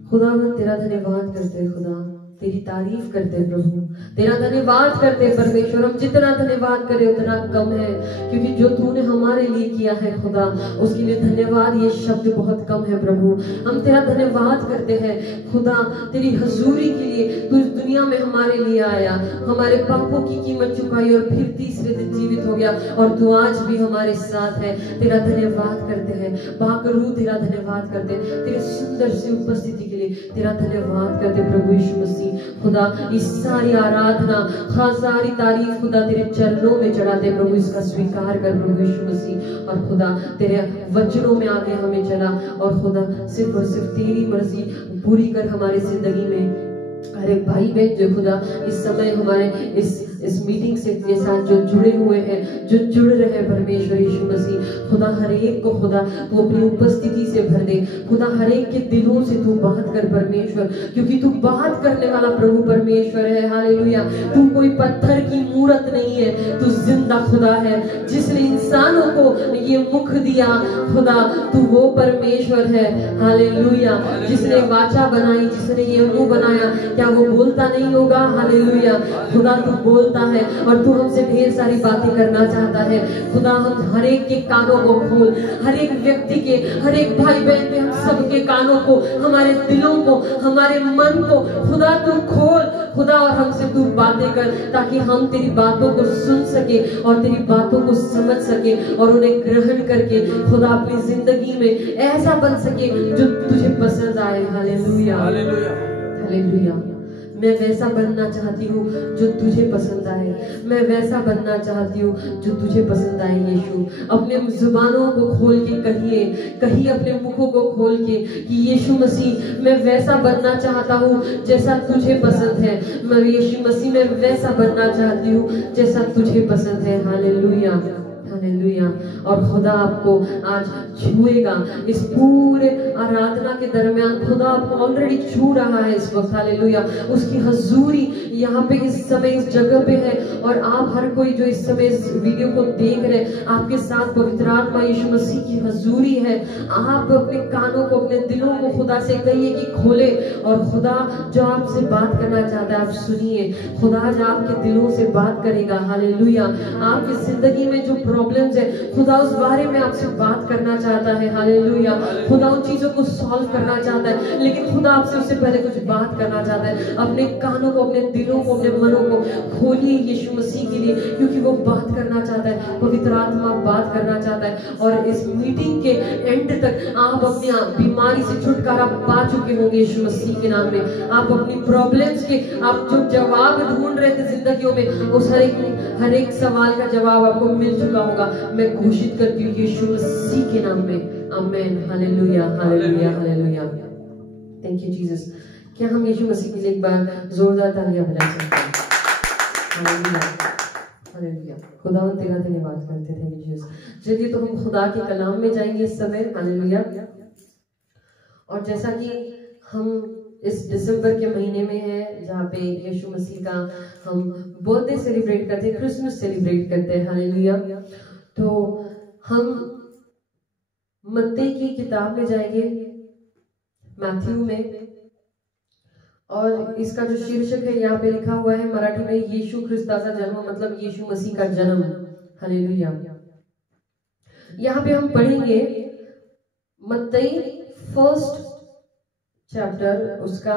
खुदा हम तेरा धन्यवाद करते हैं, खुदा तेरी तारीफ करते हैं प्रभु, तेरा धन्यवाद करते हैं परमेश्वर। हम जितना धन्यवाद करें उतना कम है, क्योंकि जो तूने हमारे लिए किया है खुदा, उसके लिए धन्यवाद ये शब्द बहुत कम है प्रभु। हम तेरा धन्यवाद करते हैं खुदा, तेरी हजूरी के लिए तू इस दुनिया में हमारे लिए आया, हमारे पापों की कीमत चुकाई और फिर तीसरे दिन जीवित हो गया, और तू आज भी हमारे साथ है। तेरा धन्यवाद करते हैं बाकरू, तेरा धन्यवाद करते हैं, तेरे सुंदर सी उपस्थिति के लिए तेरा धन्यवाद करते प्रभु यीशु मसीह। खुदा इस सारी आराधना, खास सारी तारीफ खुदा तेरे चरणों में चढ़ाते प्रभु, इसका स्वीकार कर प्रभु यीशु मसीह। और खुदा तेरे वचनों में आगे हमें चला, और खुदा सिर्फ और सिर्फ तेरी मर्जी पूरी कर हमारी जिंदगी में। अरे भाई बहन जो खुदा इस समय हमारे इस मीटिंग से के साथ जो जुड़े हुए हैं, जो जुड़ रहे हैं परमेश्वर यीशु मसीह, खुदा हर एक को खुदा तू अपनी उपस्थिति से भर दे खुदा, हर एक के दिलों से तू बात कर परमेश्वर, क्योंकि तू बात करने वाला प्रभु परमेश्वर है। हालेलुया। तू कोई पत्थर की मूरत नहीं है, तू जिंदा खुदा है, जिसने इंसानों को ये मुख दिया खुदा, तू वो परमेश्वर है। हालेलुया। जिसने वाचा बनाई, जिसने ये मुंह बनाया, क्या वो बोलता नहीं होगा? हालेलुया। खुदा तू बोलता है, और तू हमसे ढेर सारी बातें करना चाहता है खुदा। हम हर एक के कानों को खोल, हर एक व्यक्ति के, हर एक भाई बहन के, हम सबके कानों को, हमारे दिलों को, हमारे मन को खुदा तू खोल खुदा, और हमसे तू बातें कर, ताकि हम तेरी बातों को सुन सके और तेरी बातों को समझ सके और उन्हें ग्रहण करके खुदा अपनी जिंदगी में ऐसा बन सके जो तुझे पसंद आए। Hallelujah, hallelujah. मैं वैसा बनना चाहती हूँ जो तुझे पसंद आए, मैं वैसा बनना चाहती हूँ जो तुझे पसंद आए। यीशु, अपने जुबानों को खोल के कहिए अपने मुखों को खोल के कि यीशु मसीह मैं वैसा बनना चाहता हूँ जैसा तुझे पसंद है। मैं यीशु मसीह में वैसा बनना चाहती हूँ जैसा तुझे पसंद है। Hallelujah, hallelujah. और खुदा आपको आज छुएगा इस पूरे आराधना के दरमियान। खुदा आपको ऑलरेडी छू रहा है इस वक्त। हालेलुया। उसकी हजूरी यहाँ पे इस समय इस जगह पे है, और आप हर कोई जो इस समय इस वीडियो को देख रहे हैं, आपके साथ पवित्र आत्मा यीशु मसीह की हजूरी है। आप अपने कानों को, अपने दिलों को खुदा से कहिए कि खोले, और खुदा जो आपसे बात करना चाहता है आप सुनिए। खुदा आज आपके दिलों से बात करेगा। हालेलुया। आपकी जिंदगी में जो प्रॉब्लम प्रॉब्लम्स है, खुदा उस बारे में आपसे बात करना चाहता है। हालेलुया। खुदा उन चीजों को सॉल्व करना चाहता है, लेकिन खुदा आपसे उससे पहले कुछ बात करना चाहता है। अपने कानों को, अपने दिलों को, अपने मनों को खोलिए यीशु मसीह के लिए, क्योंकि वो बात करना चाहता है। पवित्र आत्मा बात करना चाहता है। और इस मीटिंग के एंड तक आप अपनी बीमारी से छुटकारा पा चुके होंगे यीशु मसीह के नाम में। आप अपनी प्रॉब्लम्स के, आप जो जवाब ढूंढ रहे थे जिंदगियों में, उस हर एक सवाल का जवाब आपको मिल चुका होगा। मैं घोषित करती हूँ यीशु मसीह के नाम में, आमीन। Hallelujah, hallelujah, hallelujah. Thank you Jesus. क्या हम यीशु मसीह के लिए एक बार जोरदार तालियां बजा सकते हैं? Hallelujah, hallelujah. खुदावंद तेरा धन्यवाद करते थे जीसस। चलिए तो हम खुदा के कलाम में जाएंगे इस समय। हालेलुया। और जैसा कि हम इस दिसंबर के महीने में है, जहाँ पे यीशु मसीह का हम बर्थडे सेलिब्रेट करते हैं, क्रिसमस सेलिब्रेट करते हैं। हालेलुया। तो हम मत्ती की किताब में जाएंगे, मैथ्यू में, और इसका जो शीर्षक है यहाँ पे लिखा हुआ है मराठी में, यीशु ख्रिस्ताचा जन्म, मतलब यीशु मसीह का जन्म। हालेलुया। यहाँ पे हम पढ़ेंगे मत्ती 1 चैप्टर, उसका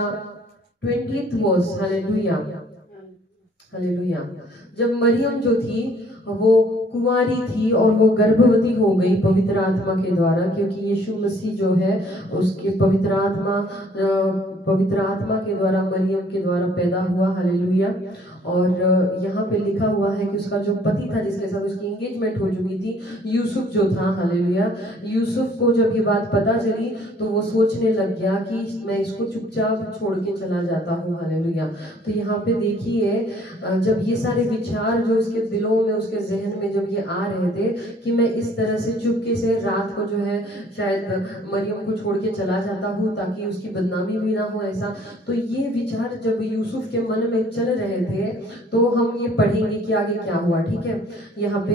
20th वर्स। Hallelujah, hallelujah. जब मरियम जो थी वो कुंवारी थी और वो गर्भवती हो गई पवित्र आत्मा के द्वारा, क्योंकि यीशु मसीह जो है उसके पवित्र आत्मा के द्वारा, मरियम के द्वारा पैदा हुआ। हालेलुया। और यहाँ पे लिखा हुआ है कि उसका जो पति था, जिसके साथ उसकी एंगेजमेंट हो चुकी थी, यूसुफ जो था, हालेलुया, यूसुफ को जब ये बात पता चली तो वो सोचने लग गया कि मैं इसको चुपचाप छोड़ के चला जाता हूँ। हालेलुया। तो यहाँ पे देखिए, जब ये सारे विचार जो उसके दिलों में, उसके जहन में जब ये आ रहे थे कि मैं इस तरह से चुपके से रात को जो है शायद मरियम को छोड़ के चला जाता हूँ ताकि उसकी बदनामी भी ना हो, ऐसा, तो ये विचार जब यूसुफ के मन में चल रहे थे तो हम ये पढ़ेंगे कि आगे क्या हुआ। ठीक है। यहाँ पे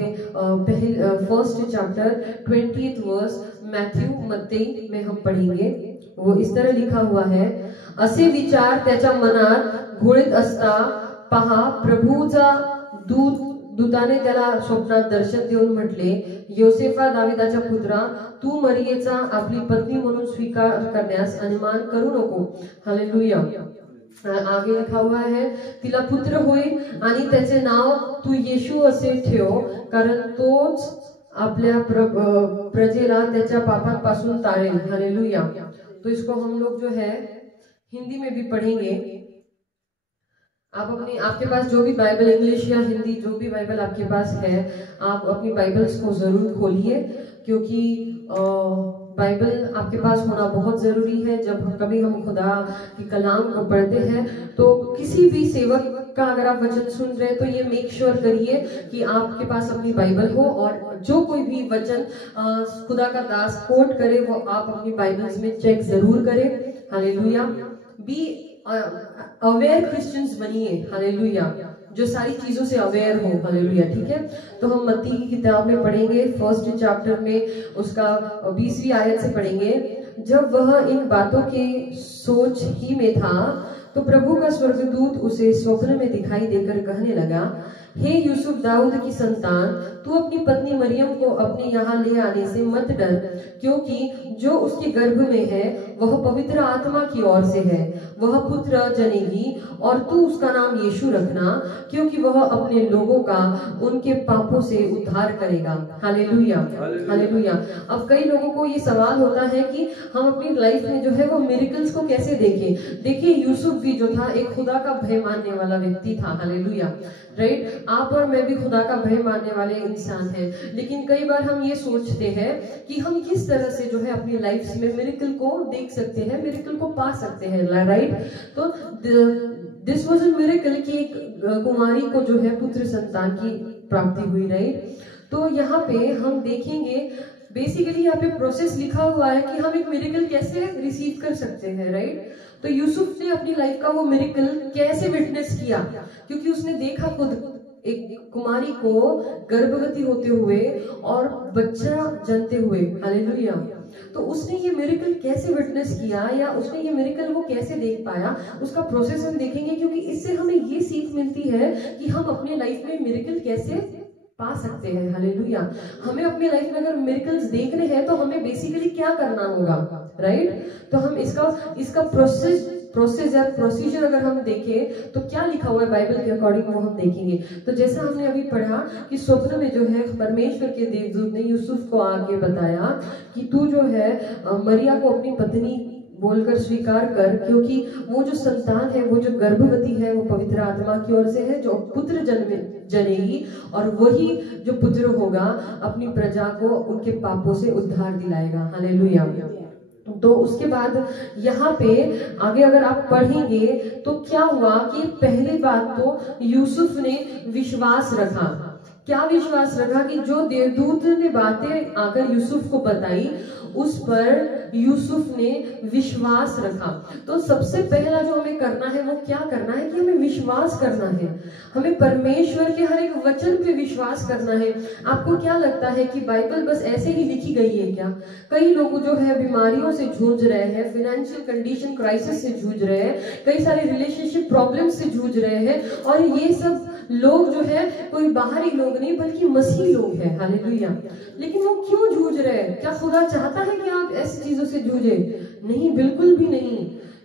first chapter 20th verse Matthew, मत्ती में हम पढ़ेंगे। वो इस तरह लिखा हुआ है, असे विचार त्याच्या मनात घोळत असता पहा प्रभूचा दूताने त्याला स्वप्नात दर्शन देऊन म्हटले, योसेफा दाविदाच्या पुत्रा, तू मरियेचा आपली पत्नी म्हणून स्वीकार करण्यास अनुमान करू नको। हालेलुया। आगे लिखा हुआ है, तिला पुत्र होईल आणि त्याचे नाव तू येशू असे ठेव, कारण तोच आपल्या प्रजेला त्याच्या पापांपासून तारेल। हालेलुया। तो इसको हम लोग जो है हिंदी में भी पढ़ेंगे। आपके पास जो भी बाइबल, इंग्लिश या हिंदी, जो भी बाइबल आपके पास है, आप अपनी बाइबल्स को जरूर खोलिए, क्योंकि बाइबल आपके पास होना बहुत जरूरी है। जब कभी हम खुदा की कलाम को पढ़ते हैं तो किसी भी सेवक का अगर आप वचन सुन रहे हैं तो ये मेक श्योर करिए कि आपके पास अपनी बाइबल हो, और जो कोई भी वचन खुदा का दास कोट करे वो आप अपनी बाइबल्स में चेक जरूर करें। हालेलुया। बी अवेयर क्रिश्चियंस बनिए। हालेलुया। जो सारी चीजों से अवेयर हो। हालेलुया। ठीक है। तो हम मत्ती की किताब में पढ़ेंगे, फर्स्ट चैप्टर में उसका 20वीं आयत से पढ़ेंगे। जब वह इन बातों के सोच ही में था तो प्रभु का स्वर्गदूत उसे स्वप्न में दिखाई देकर कहने लगा, हे यूसुफ दाऊद की संतान, तू अपनी पत्नी मरियम को अपने यहाँ ले आने से मत डर, क्योंकि जो उसके गर्भ में है वह पवित्र आत्मा की ओर से है। वह पुत्र जनेगी और तू उसका नाम यीशु रखना, क्योंकि वह अपने लोगों का उनके पापों से उद्धार करेगा। Hallelujah, hallelujah. अब कई लोगों को ये सवाल होता है कि हम अपनी लाइफ में जो है वो मिरेकल्स को कैसे देखें। देखिए, यूसुफ भी जो था एक खुदा का भय मानने वाला व्यक्ति था। Hallelujah, right. आप और मैं भी खुदा का भय मानने वाले इंसान हैं, लेकिन कई बार हम ये सोचते हैं कि हम किस तरह से जो है अपनी लाइफ में मिरेकल को देख सकते हैं, मिरेकल को पा सकते हैं, राइट। तो दिस वाज अ मिरेकल कि एक कुमारी को जो है पुत्र संतान की प्राप्ति हुई, राइट। तो यहाँ पे हम देखेंगे बेसिकली यहाँ पे प्रोसेस लिखा हुआ है कि हम एक मिरेकल कैसे रिसीव कर सकते हैं, राइट। तो यूसुफ ने अपनी लाइफ का वो मिरेकल कैसे विटनेस किया, क्योंकि उसने देखा खुद एक कुमारी को गर्भवती होते हुए और बच्चा जनते हुए। हालेलुया। तो उसने ये मिरेकल कैसे विटनेस किया, या उसने ये मिरेकल वो कैसे देख पाया, उसका प्रोसेस हम देखेंगे, क्योंकि इससे हमें ये सीख मिलती है कि हम अपने लाइफ में मिरेकल कैसे पा सकते हैं। हालेलुया। हमें अपनी लाइफ में अगर मिरेकल्स देखने हैं तो हमें बेसिकली क्या करना होगा, राइट? तो हम इसका प्रोसीजर अगर हम देखें तो क्या लिखा हुआ है बाइबल के अकॉर्डिंग वो हम देखेंगे। तो जैसा हमने अभी पढ़ा कि स्वप्न में जो है परमेश्वर के देवदूत ने यूसुफ को आके बताया कि तू जो है मरिया को अपनी पत्नी बोलकर स्वीकार कर, क्योंकि वो जो संतान है, वो जो गर्भवती है, वो पवित्र आत्मा की ओर से है, जो पुत्र जनेगी और वही जो पुत्र होगा अपनी प्रजा को उनके पापों से उद्धार दिलाएगा। हालेलुया। तो उसके बाद यहाँ पे आगे अगर आप पढ़ेंगे तो क्या हुआ कि पहली बात तो यूसुफ ने विश्वास रखा। क्या विश्वास रखा? कि जो देवदूत ने बातें आकर यूसुफ को बताई उस पर यूसुफ ने विश्वास रखा। तो सबसे पहला जो हमें करना है वो क्या करना है कि हमें विश्वास करना है। हमें परमेश्वर के हर एक वचन पे विश्वास करना है। आपको क्या लगता है कि बाइबल बस ऐसे ही लिखी गई है क्या? कई लोग जो है बीमारियों से जूझ रहे हैं, फाइनेंशियल कंडीशन क्राइसिस से जूझ रहे हैं, कई सारे रिलेशनशिप प्रॉब्लम से जूझ रहे हैं, और ये सब लोग जो है कोई बाहरी लोग नहीं बल्कि मसीही लोग हैं। हालेलुया। लेकिन वो क्यों जूझ रहे हैं? क्या खुदा चाहता है कि आप ऐसी चीजों से जूझे? नहीं, बिल्कुल भी नहीं,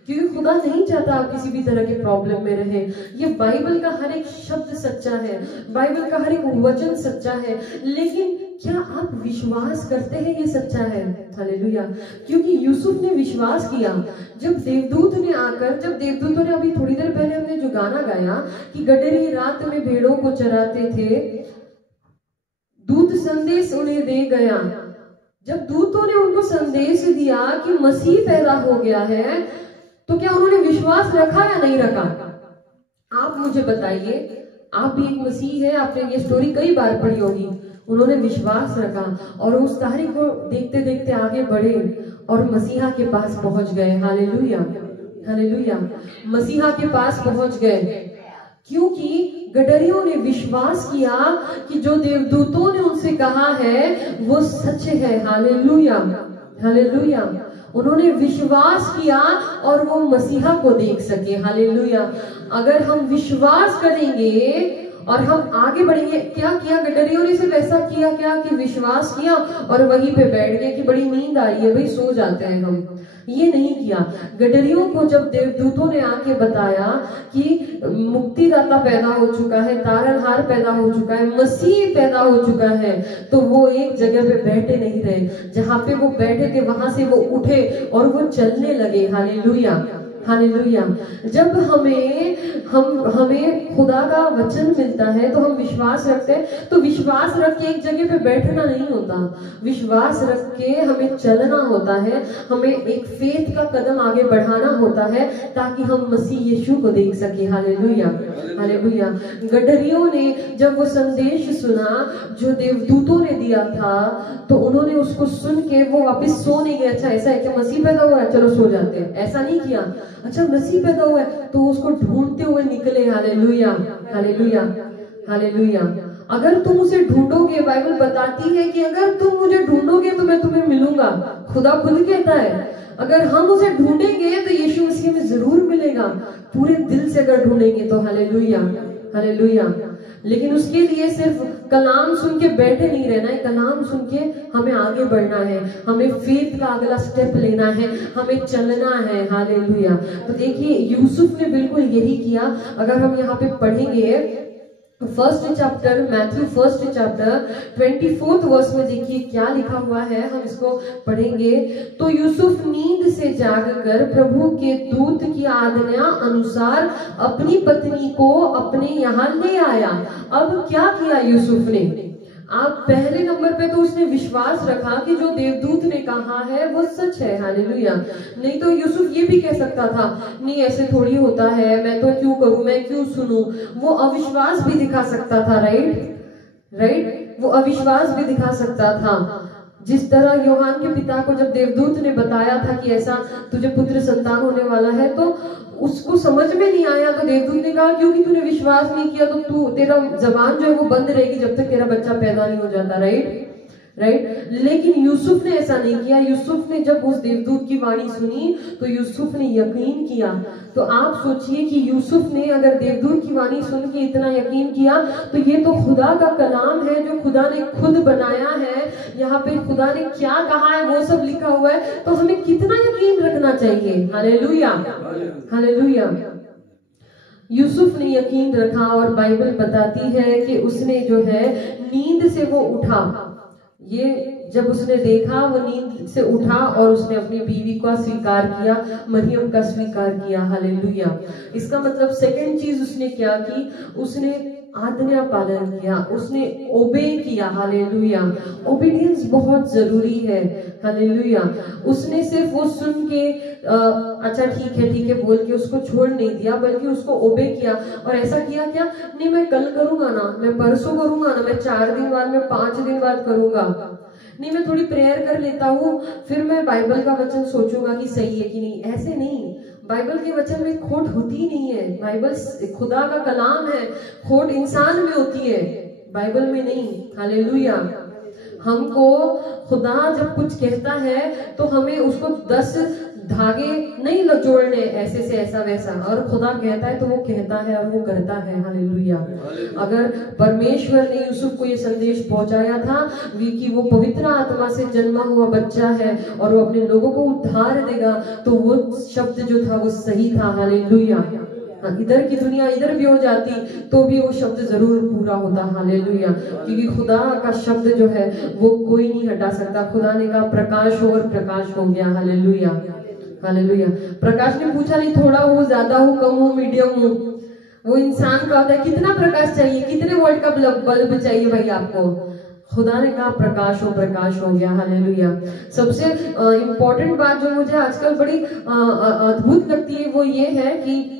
क्योंकि खुदा नहीं चाहता आप किसी भी तरह के प्रॉब्लम में रहे। ये बाइबल का हर एक शब्द सच्चा है, बाइबल का हर एक वचन सच्चा है, लेकिन क्या आप विश्वास करते हैं ये सच्चा है? हालेलुया। क्योंकि यूसुफ ने विश्वास किया। जब देवदूतों ने अभी थोड़ी देर पहले हमने जो गाना गाया कि गडरी रात में भेड़ों को चराते थे, दूत संदेश उन्हें दे गया। जब दूतों ने उनको संदेश दिया कि मसीह पैदा हो गया है, तो क्या उन्होंने विश्वास रखा या नहीं रखा? आप मुझे बताइए। आप भी एक मसीह है, आपने ये स्टोरी कई बार पढ़ी होगी। उन्होंने विश्वास रखा और उस तारीख को देखते देखते आगे बढ़े और मसीहा के पास पहुंच गए। Hallelujah, hallelujah. मसीहा के पास पहुंच गए क्योंकि गडरियों ने विश्वास किया कि जो देवदूतों ने उनसे कहा है वो सच है। Hallelujah, hallelujah. उन्होंने विश्वास किया और वो मसीहा को देख सके। हालेलुया। अगर हम विश्वास करेंगे और हम आगे बढ़ेंगे। क्या किया गडरियों ने? सिर्फ ऐसा किया क्या कि विश्वास किया और वहीं पे बैठ गए कि बड़ी नींद आ रही है भाई सो जाते हैं हम? ये नहीं किया। गडरियों को जब देवदूतों ने आके बताया कि मुक्तिदाता पैदा हो चुका है, तारनहार पैदा हो चुका है, मसीह पैदा हो चुका है, तो वो एक जगह पे बैठे नहीं रहे। जहां पे वो बैठे थे वहां से वो उठे और वो चलने लगे। Hallelujah, hallelujah. जब हमें खुदा का वचन मिलता है तो हम विश्वास रखते हैं। तो विश्वास रख के एक जगह पे बैठना नहीं होता, विश्वास रख के हमें चलना होता है। हमें एक फेथ का कदम आगे बढ़ाना होता है ताकि हम मसीह यीशु को देख सके। Hallelujah, hallelujah. गडरियों ने जब वो संदेश सुना जो देवदूतों ने दिया था तो उन्होंने उसको सुन के वो वापस सो नहीं गए। अच्छा ऐसा है कि मसीह पैदा हुआ है, चलो सो जाते हैं, ऐसा नहीं किया। अच्छा मसीह पैदा हुआ है तो उसको ढूंढते हुए निकले। Hallelujah, hallelujah, hallelujah. अगर तुम उसे ढूंढोगे, बाइबल बताती है कि अगर तुम मुझे ढूंढोगे तो मैं तुम्हें मिलूंगा। खुदा खुद कहता है अगर हम उसे ढूंढेंगे तो यीशु मसीह में जरूर मिलेगा, पूरे दिल से अगर ढूंढेंगे तो। Hallelujah, hallelujah. लेकिन उसके लिए सिर्फ कलाम सुन के बैठे नहीं रहना है, कलाम सुन के हमें आगे बढ़ना है, हमें फेथ का अगला स्टेप लेना है, हमें चलना है। हालेलुया। तो देखिए यूसुफ ने बिल्कुल यही किया। अगर हम यहाँ पे पढ़ेंगे first chapter, Matthew first chapter 24 verse में देखिए क्या लिखा हुआ है, हम इसको पढ़ेंगे। तो यूसुफ नींद से जागकर प्रभु के दूत की आज्ञा अनुसार अपनी पत्नी को अपने यहाँ ले आया। अब क्या किया यूसुफ ने? आप पहले नंबर पे तो उसने विश्वास रखा कि जो देवदूत ने कहा है वो सच है। हालेलुया। नहीं तो यूसुफ ये भी कह सकता था नहीं ऐसे थोड़ी होता है, मैं तो क्यों करूं, मैं क्यों सुनूं। वो अविश्वास भी दिखा सकता था। राइट, वो अविश्वास भी दिखा सकता था। जिस तरह यूहन्ना के पिता को जब देवदूत ने बताया था कि ऐसा तुझे पुत्र संतान होने वाला है तो उसको समझ में नहीं आया, तो देवदूत ने कहा क्योंकि तूने विश्वास नहीं किया तो तेरा जबान जो है वो बंद रहेगी जब तक तेरा बच्चा पैदा नहीं हो जाता। Right, right. लेकिन यूसुफ ने ऐसा नहीं किया। यूसुफ ने जब उस देवदूत की वाणी सुनी तो यूसुफ ने यकीन किया। तो आप सोचिए कि यूसुफ ने अगर देवदूत की वाणी सुन के इतना यकीन किया तो ये तो खुदा का कलाम है जो खुदा ने खुद बनाया है। यहाँ पे खुदा ने क्या कहा है वो सब लिखा हुआ है, तो हमें कितना यकीन रखना चाहिए। Hallelujah, hallelujah. यूसुफ ने यकीन रखा और बाइबल बताती है कि उसने जो है नींद से वो उठा। ये जब उसने देखा वो नींद से उठा और उसने अपनी बीवी का स्वीकार किया, मरियम का स्वीकार किया। हालेलुया। इसका मतलब सेकंड चीज उसने क्या की, उसने आज्ञा पालन किया, उसने ओबे किया। हालेलुया। ओबीडियंस बहुत जरूरी है। हालेलुया। उसने सिर्फ वो सुन के अच्छा ठीक है बोल के उसको छोड़ नहीं दिया, बल्कि उसको ओबे किया। और ऐसा किया क्या, नहीं मैं कल करूंगा ना, मैं परसों करूंगा ना, मैं 4 दिन बाद, मैं 5 दिन बाद करूंगा, नहीं मैं थोड़ी प्रेयर कर लेता हूँ, फिर मैं बाइबल का वचन सोचूंगा कि सही है कि नहीं। ऐसे नहीं, बाइबल के वचन में खोट होती ही नहीं है। बाइबल खुदा का कलाम है, खोट इंसान में होती है, बाइबल में नहीं। हालेलुया। हमको खुदा जब कुछ कहता है तो हमें उसको 10 धागे नहीं जोड़ने ऐसे से ऐसा वैसा, और खुदा कहता है तो वो कहता है और वो करता है। हालेलुया। अगर परमेश्वर ने यूसुफ को ये संदेश पहुंचाया था कि वो पवित्र आत्मा से जन्मा हुआ बच्चा है और वो अपने लोगों को उद्धार देगा, तो वो शब्द जो था वो सही था। हालेलुया। इधर की दुनिया इधर भी हो जाती तो भी वो शब्द जरूर पूरा होता। हालेलुया। क्योंकि खुदा का शब्द जो है वो कोई नहीं हटा सकता। खुदा ने कहा प्रकाश हो और प्रकाश हो गया। Hallelujah, hallelujah. प्रकाश ने पूछा नहीं थोड़ा हो, ज्यादा हो, कम हो, मीडियम हो। वो इंसान का होता है कितना प्रकाश चाहिए, कितने वोल्ट का बल्ब चाहिए भाई आपको। खुदा ने कहा प्रकाश हो, प्रकाश हो गया। हालेलुया। सबसे इम्पोर्टेंट बात जो मुझे आजकल बड़ी अद्भुत लगती है वो ये है कि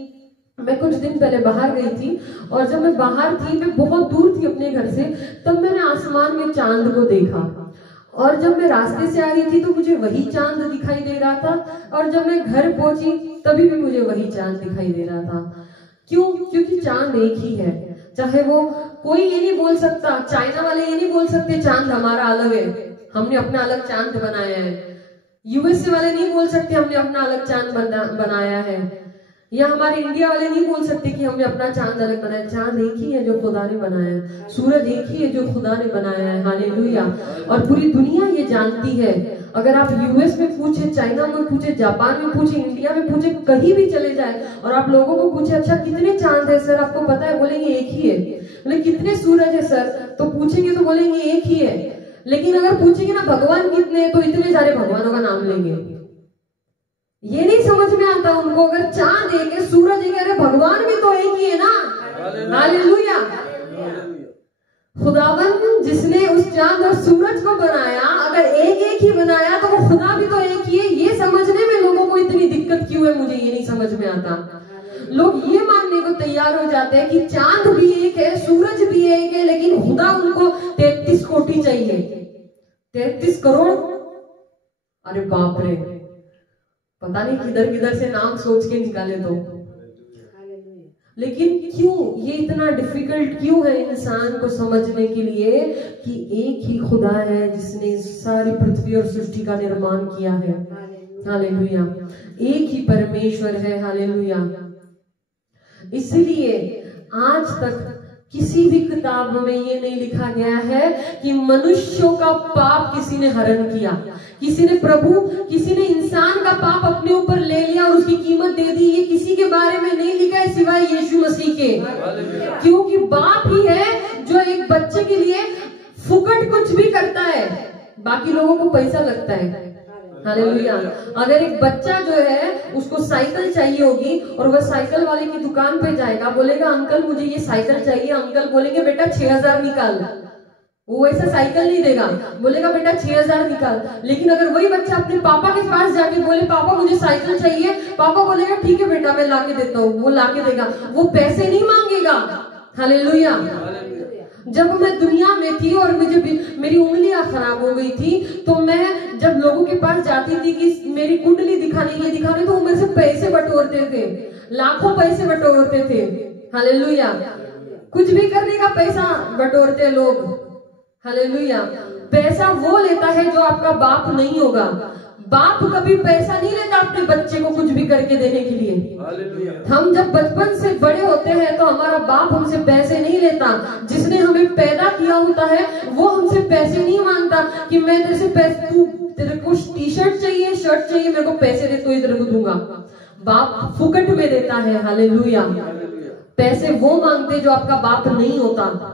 मैं कुछ दिन पहले बाहर गई थी, और जब मैं बाहर थी, मैं बहुत दूर थी अपने घर से, तब मैंने आसमान में चांद को देखा। और जब मैं रास्ते से आ रही थी तो मुझे वही चांद दिखाई दे रहा था, और जब मैं घर पहुंची तभी भी मुझे वही चांद दिखाई दे रहा था। क्यों? क्योंकि चांद एक ही है। चाहे वो कोई ये नहीं बोल सकता, चाइना वाले ये नहीं बोल सकते चांद हमारा अलग है, हमने अपना अलग चांद बनाया है। यूएसए वाले नहीं बोल सकते हमने अपना अलग चांद बनाया है, या हमारे इंडिया वाले नहीं बोल सकते कि हमने अपना चांद अलग बनाया। चांद एक ही है जो खुदा ने बनाया, सूरज एक ही है जो खुदा ने बनाया है। हालेलुया। और पूरी दुनिया ये जानती है। अगर आप यूएस में पूछे, चाइना में पूछे, जापान में पूछे, इंडिया में पूछे, कहीं भी चले जाए और आप लोगों को पूछे अच्छा कितने चांद है सर, आपको पता है? बोलेंगे एक ही है। बोले कितने सूरज है सर, तो पूछेंगे तो बोलेंगे एक ही है। लेकिन अगर पूछेंगे ना भगवान कितने हैं, तो इतने सारे भगवानों का नाम लेंगे। ये नहीं समझ में आता उनको। अगर चांद एक है, सूरज एक है, अरे भगवान भी तो एक ही है ना। हालेलुया। खुदावन जिसने उस चांद और सूरज को बनाया, अगर एक ही बनाया तो वो खुदा भी तो एक ही है। ये समझने में लोगों को इतनी दिक्कत क्यों है, मुझे ये नहीं समझ में आता। लोग ये मानने को तैयार हो जाते हैं कि चांद भी एक है, सूरज भी एक है, लेकिन खुदा उनको 33 कोटि चाहिए, 33 करोड़। अरे बाप रे, पता नहीं किधर किधर से नाम सोच के निकाले तो। लेकिन क्यों ये इतना डिफिकल्ट क्यों है इंसान को समझने के लिए कि एक ही खुदा है जिसने सारी पृथ्वी और सृष्टि का निर्माण किया है। हालेलुया। एक ही परमेश्वर है। हालेलुया। इसलिए आज तक किसी भी किताब में ये नहीं लिखा गया है कि मनुष्यों का पाप किसी ने हरण किया, किसी ने इंसान का पाप अपने ऊपर ले लिया और उसकी कीमत दे दी। ये किसी के बारे में नहीं लिखा है सिवाय यीशु मसीह के। क्योंकि बाप ही है जो एक बच्चे के लिए फुकट कुछ भी करता है, बाकी लोगों को पैसा लगता है। हालेलुया। अगर एक बच्चा जो है उसको साइकिल चाहिए होगी और वह साइकिल वाले की दुकान पे जाएगा, बोलेगा अंकल मुझे ये साइकिल चाहिए, अंकल बोलेंगे बेटा 6000 निकाल। वो वैसा साइकिल नहीं देगा, बोलेगा बेटा 6000 निकाल। लेकिन अगर वही बच्चा अपने पापा के पास जाके बोले पापा मुझे साइकिल चाहिए, पापा बोलेगा ठीक है बेटा मैं लाके देता हूँ, वो लाके देगा, वो पैसे नहीं मांगेगा। हालेलुया। जब मैं दुनिया में थी और मुझे मेरी उंगलियां खराब हो गई थी, तो मैं जब लोगों के पास जाती थी कि मेरी कुंडली दिखाने तो वो मेरे से पैसे बटोरते थे, लाखों पैसे बटोरते थे। हालेलुया। कुछ भी करने का पैसा बटोरते लोग। हालेलुया। पैसा वो लेता है जो आपका बाप नहीं होगा। बाप कभी पैसा नहीं लेता अपने बच्चे को कुछ भी करके देने के लिए। हम जब बचपन से बड़े होते हैं तो हमारा बाप हमसे पैसे नहीं लेता। जिसने हमें पैदा किया होता है वो हमसे पैसे नहीं मांगता कि मैं तेरे से पैसे, तू तेरे को टी शर्ट चाहिए, शर्ट चाहिए, मेरे को पैसे दे तो ही तेरे को दूंगा। बाप फुकट में देता है। हालेलुया। पैसे वो मांगते जो आपका बाप नहीं होता।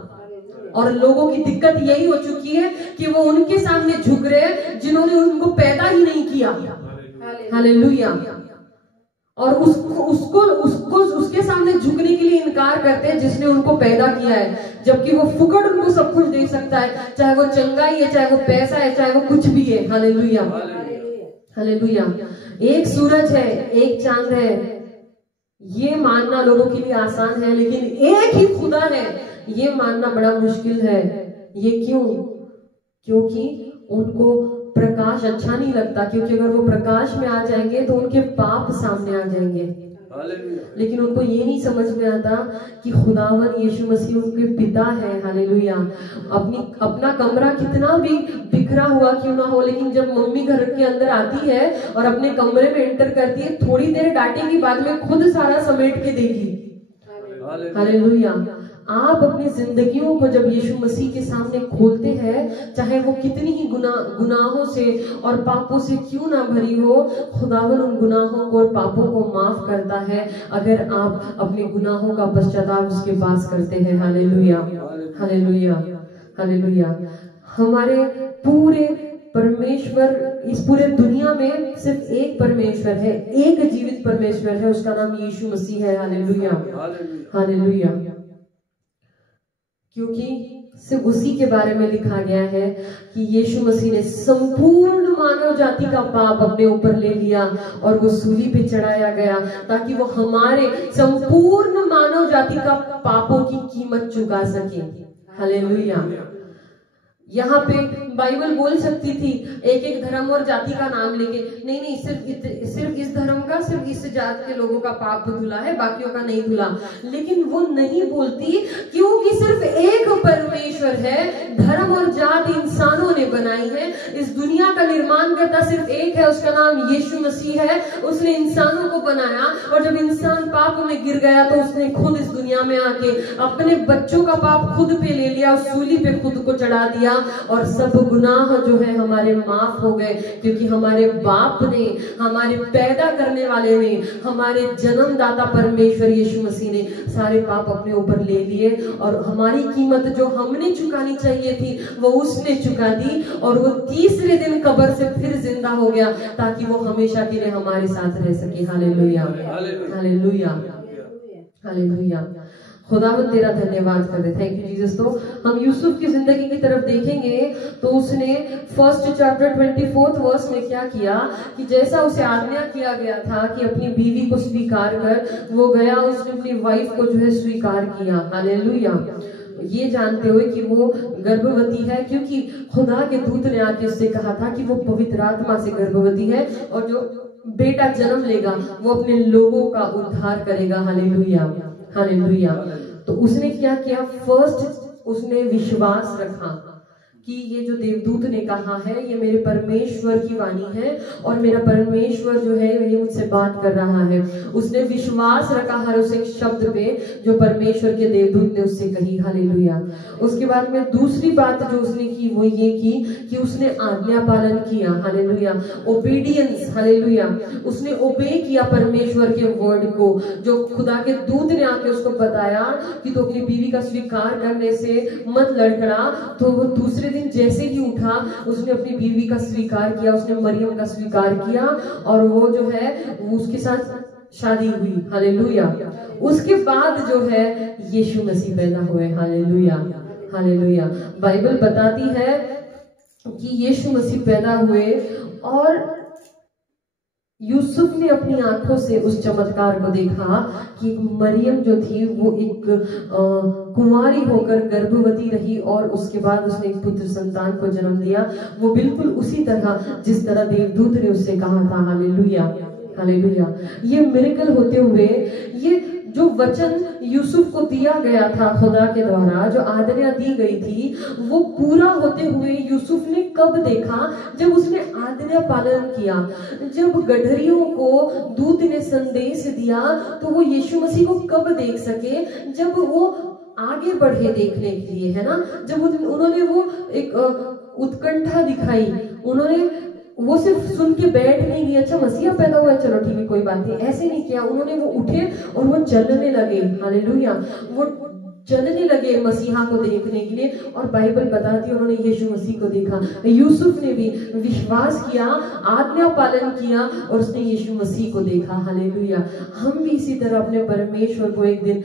और लोगों की दिक्कत यही हो चुकी है कि वो उनके सामने झुक रहे हैं जिन्होंने उनको पैदा ही नहीं किया। हालेलुया। और उसको उसके सामने झुकने के लिए इनकार करते हैं जिसने उनको पैदा किया है, जबकि वो फुकट उनको सब कुछ दे सकता है, चाहे वो चंगाई है, चाहे वो पैसा है, चाहे वो कुछ भी है। हालेलुया। हालेलुया। एक सूरज है, एक चांद है, ये मानना लोगों के लिए आसान है, लेकिन एक ही खुदा है ये मानना बड़ा मुश्किल है। ये क्यों? क्योंकि उनको प्रकाश अच्छा नहीं लगता, क्योंकि अगर वो प्रकाश में आ जाएंगे तो उनके पाप सामने आ जाएंगे। लेकिन उनको ये नहीं समझ में आता कि खुदावन यीशु मसीह उनके पिता है। हालेलुया। अपना कमरा कितना भी बिखरा हुआ क्यों ना हो, लेकिन जब मम्मी घर के अंदर आती है और अपने कमरे में एंटर करती है, थोड़ी देर डांटेगी, बाद में खुद सारा समेट के देगी। हालेलुया। आप अपनी जिंदगियों को जब यीशु मसीह के सामने खोलते हैं, चाहे वो कितनी ही गुनाहों से और पापों से क्यों ना भरी हो, खुदावन उन गुनाहों को और पापों को माफ करता है अगर आप अपने गुनाहों का पश्चाताप उसके पास करते हैं। हालेलुया। हालेलुया। हालेलुया। हमारे पूरे परमेश्वर, इस पूरे दुनिया में सिर्फ एक परमेश्वर है, एक जीवित परमेश्वर है, उसका नाम यीशु मसीह है। हालेलुया। हालेलुया। क्योंकि सिर्फ उसी के बारे में लिखा गया है कि यीशु मसीह ने संपूर्ण मानव जाति का पाप अपने ऊपर ले लिया और वो सूली पे चढ़ाया गया ताकि वो हमारे संपूर्ण मानव जाति का पापों की कीमत चुका सके। हालेलुया। यहाँ पे बाइबल बोल सकती थी एक एक धर्म और जाति का नाम लेके, नहीं, सिर्फ इस धर्म का, सिर्फ इस जात के लोगों का पाप धुला है, बाकियों का नहीं धुला। लेकिन वो नहीं बोलती, क्योंकि सिर्फ एक परमेश्वर है, धर्म और जात इंसानों ने बनाई है। इस दुनिया का निर्माण करता सिर्फ एक है, उसका नाम यीशु मसीह है। उसने इंसानों को बनाया और जब इंसान पाप में गिर गया तो उसने खुद इस दुनिया में आके अपने बच्चों का पाप खुद पे ले लिया, सूली पे खुद को चढ़ा दिया और सब गुनाह जो है हमारे माफ हो गए, क्योंकि हमारे बाप ने, हमारे पैदा करने वाले ने, हमारे जन्मदाता परमेश्वर यीशु मसीह ने सारे पाप अपने ऊपर ले लिए और हमारी कीमत जो हमने चुकानी चाहिए थी वो उसने चुका दी और वो तीसरे दिन कब्र से फिर जिंदा हो गया ताकि वो हमेशा के लिए हमारे साथ रह सके। हालेलुया। हालेलुया। हालेलुया। खुदावंद तेरा धन्यवाद करते, थैंक यू जीसस। तो हम यूसुफ की जिंदगी की तरफ देखेंगे तो उसने 1 चैप्टर 24 वर्स में क्या किया कि जैसा उसे आज्ञा किया गया था कि अपनी बीवी को स्वीकार कर, वो गया, उसने अपनी वाइफ को जो है स्वीकार किया। हालेलुया। ये जानते हुए कि वो गर्भवती है, क्योंकि खुदा के दूत ने आके उससे कहा था कि वो पवित्र आत्मा से गर्भवती है और जो बेटा जन्म लेगा वो अपने लोगों का उद्धार करेगा। हालेलुया। हालेलुया। तो उसने क्या किया? फर्स्ट उसने विश्वास रखा कि ये जो देवदूत ने कहा है ये मेरे परमेश्वर की वाणी है और मेरा परमेश्वर जो है ये मुझसे बात कर रहा है। उसने विश्वास रखा हर उस एक शब्द पे जो परमेश्वर के देवदूत ने उससे कही। हालेलुया। उसके बाद में दूसरी बात जो उसने की वो ये की कि उसने आज्ञा पालन किया। हालेलुया। ओबीडियंस। हालेलुया। उसने ओबे किया परमेश्वर के वर्ड को, जो खुदा के दूत ने आके उसको बताया कि तो अपनी बीवी का स्वीकार करने से मत लड़खड़ा। तो वो दूसरे दिन जैसे ही उठा उसने अपनी बीवी का स्वीकार किया, उसने मरियम का स्वीकार किया और वो जो है वो उसके साथ शादी हुई। हालेलुया। उसके बाद जो है यीशु मसीह पैदा हुए। हालेलुया। हालेलुया। बाइबल बताती है कि यीशु मसीह पैदा हुए और यूसुफ ने अपनी आंखों से उस चमत्कार को देखा कि मरियम जो थी वो एक कुंवारी होकर गर्भवती रही और उसके बाद उसने एक पुत्र संतान को जन्म दिया। वो बिल्कुल उसी तरह जिस तरह देवदूत ने उससे कहा था। हालेलुया। हालेलुया। ये मिरेकल होते हुए, ये जो वचन यूसुफ को दिया गया था खुदा के द्वारा, जो आज्ञा दी गई थी, वो पूरा होते हुए यूसुफ ने कब देखा? जब उसने आज्ञा पालन किया। जब गडरियों को दूत ने संदेश दिया तो वो यीशु मसीह को कब देख सके? जब वो आगे बढ़े देखने के लिए, है ना। जब उन्होंने वो एक उत्कंठा दिखाई, उन्होंने वो सिर्फ सुन के बैठ नहीं गए, अच्छा मसीहा पैदा हुआ है, चलो ठीक है कोई बात नहीं, ऐसे नहीं किया। उन्होंने वो उठे और वो चलने लगे। हालेलुया। वो चलने लगे मसीहा को देखने के लिए, और बाइबल बताती है उन्होंने यीशु मसीह को देखा। यूसुफ ने भी विश्वास किया, आज्ञा पालन किया और उसने यीशु मसीह को देखा। हालेलुया। हम भी इसी तरह अपने परमेश्वर को एक दिन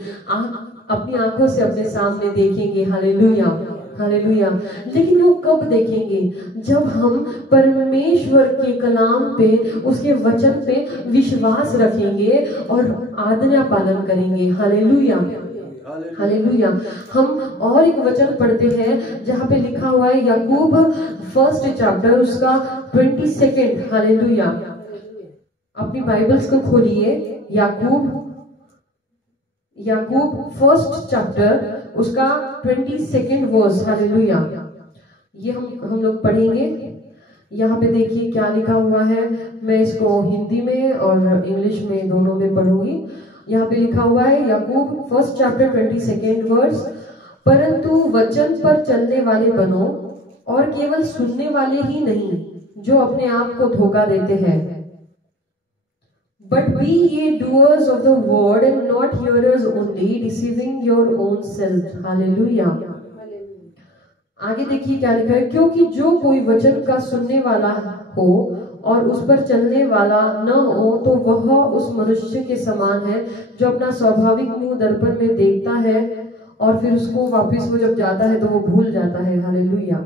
अपनी आंखों से अपने सामने देखेंगे। Hallelujah, hallelujah. लेकिन वो कब देखेंगे? जब हम परमेश्वर के कलाम पे, उसके वचन पे विश्वास रखेंगे और आज्ञा पालन करेंगे। Hallelujah, hallelujah. हम और एक वचन पढ़ते हैं जहाँ पे लिखा हुआ है याकूब 1 चैप्टर उसका 22। हालेलुया। अपनी बाइबल्स को खोलिए। याकूब 1 चैप्टर उसका 22 वर्स। हालेलुया। ये हम लोग पढ़ेंगे। यहाँ पे देखिए क्या लिखा हुआ है। मैं इसको हिंदी में और इंग्लिश में दोनों में पढ़ूंगी। यहाँ पे लिखा हुआ है याकूब 1 चैप्टर 22 वर्स, परंतु वचन पर चलने वाले बनो और केवल सुनने वाले ही नहीं जो अपने आप को धोखा देते हैं, but be ye doers of the word and not hearers only, deceiving your own self. Hallelujah. आगे देखिए क्या लिखा है, क्योंकि जो कोई वचन का सुनने वाला हो और उस पर चलने वाला न हो तो वह उस मनुष्य के समान है जो अपना स्वाभाविक मुंह दर्पण में देखता है और फिर उसको वापस वो जब जाता है तो वो भूल जाता है। हालेलुया।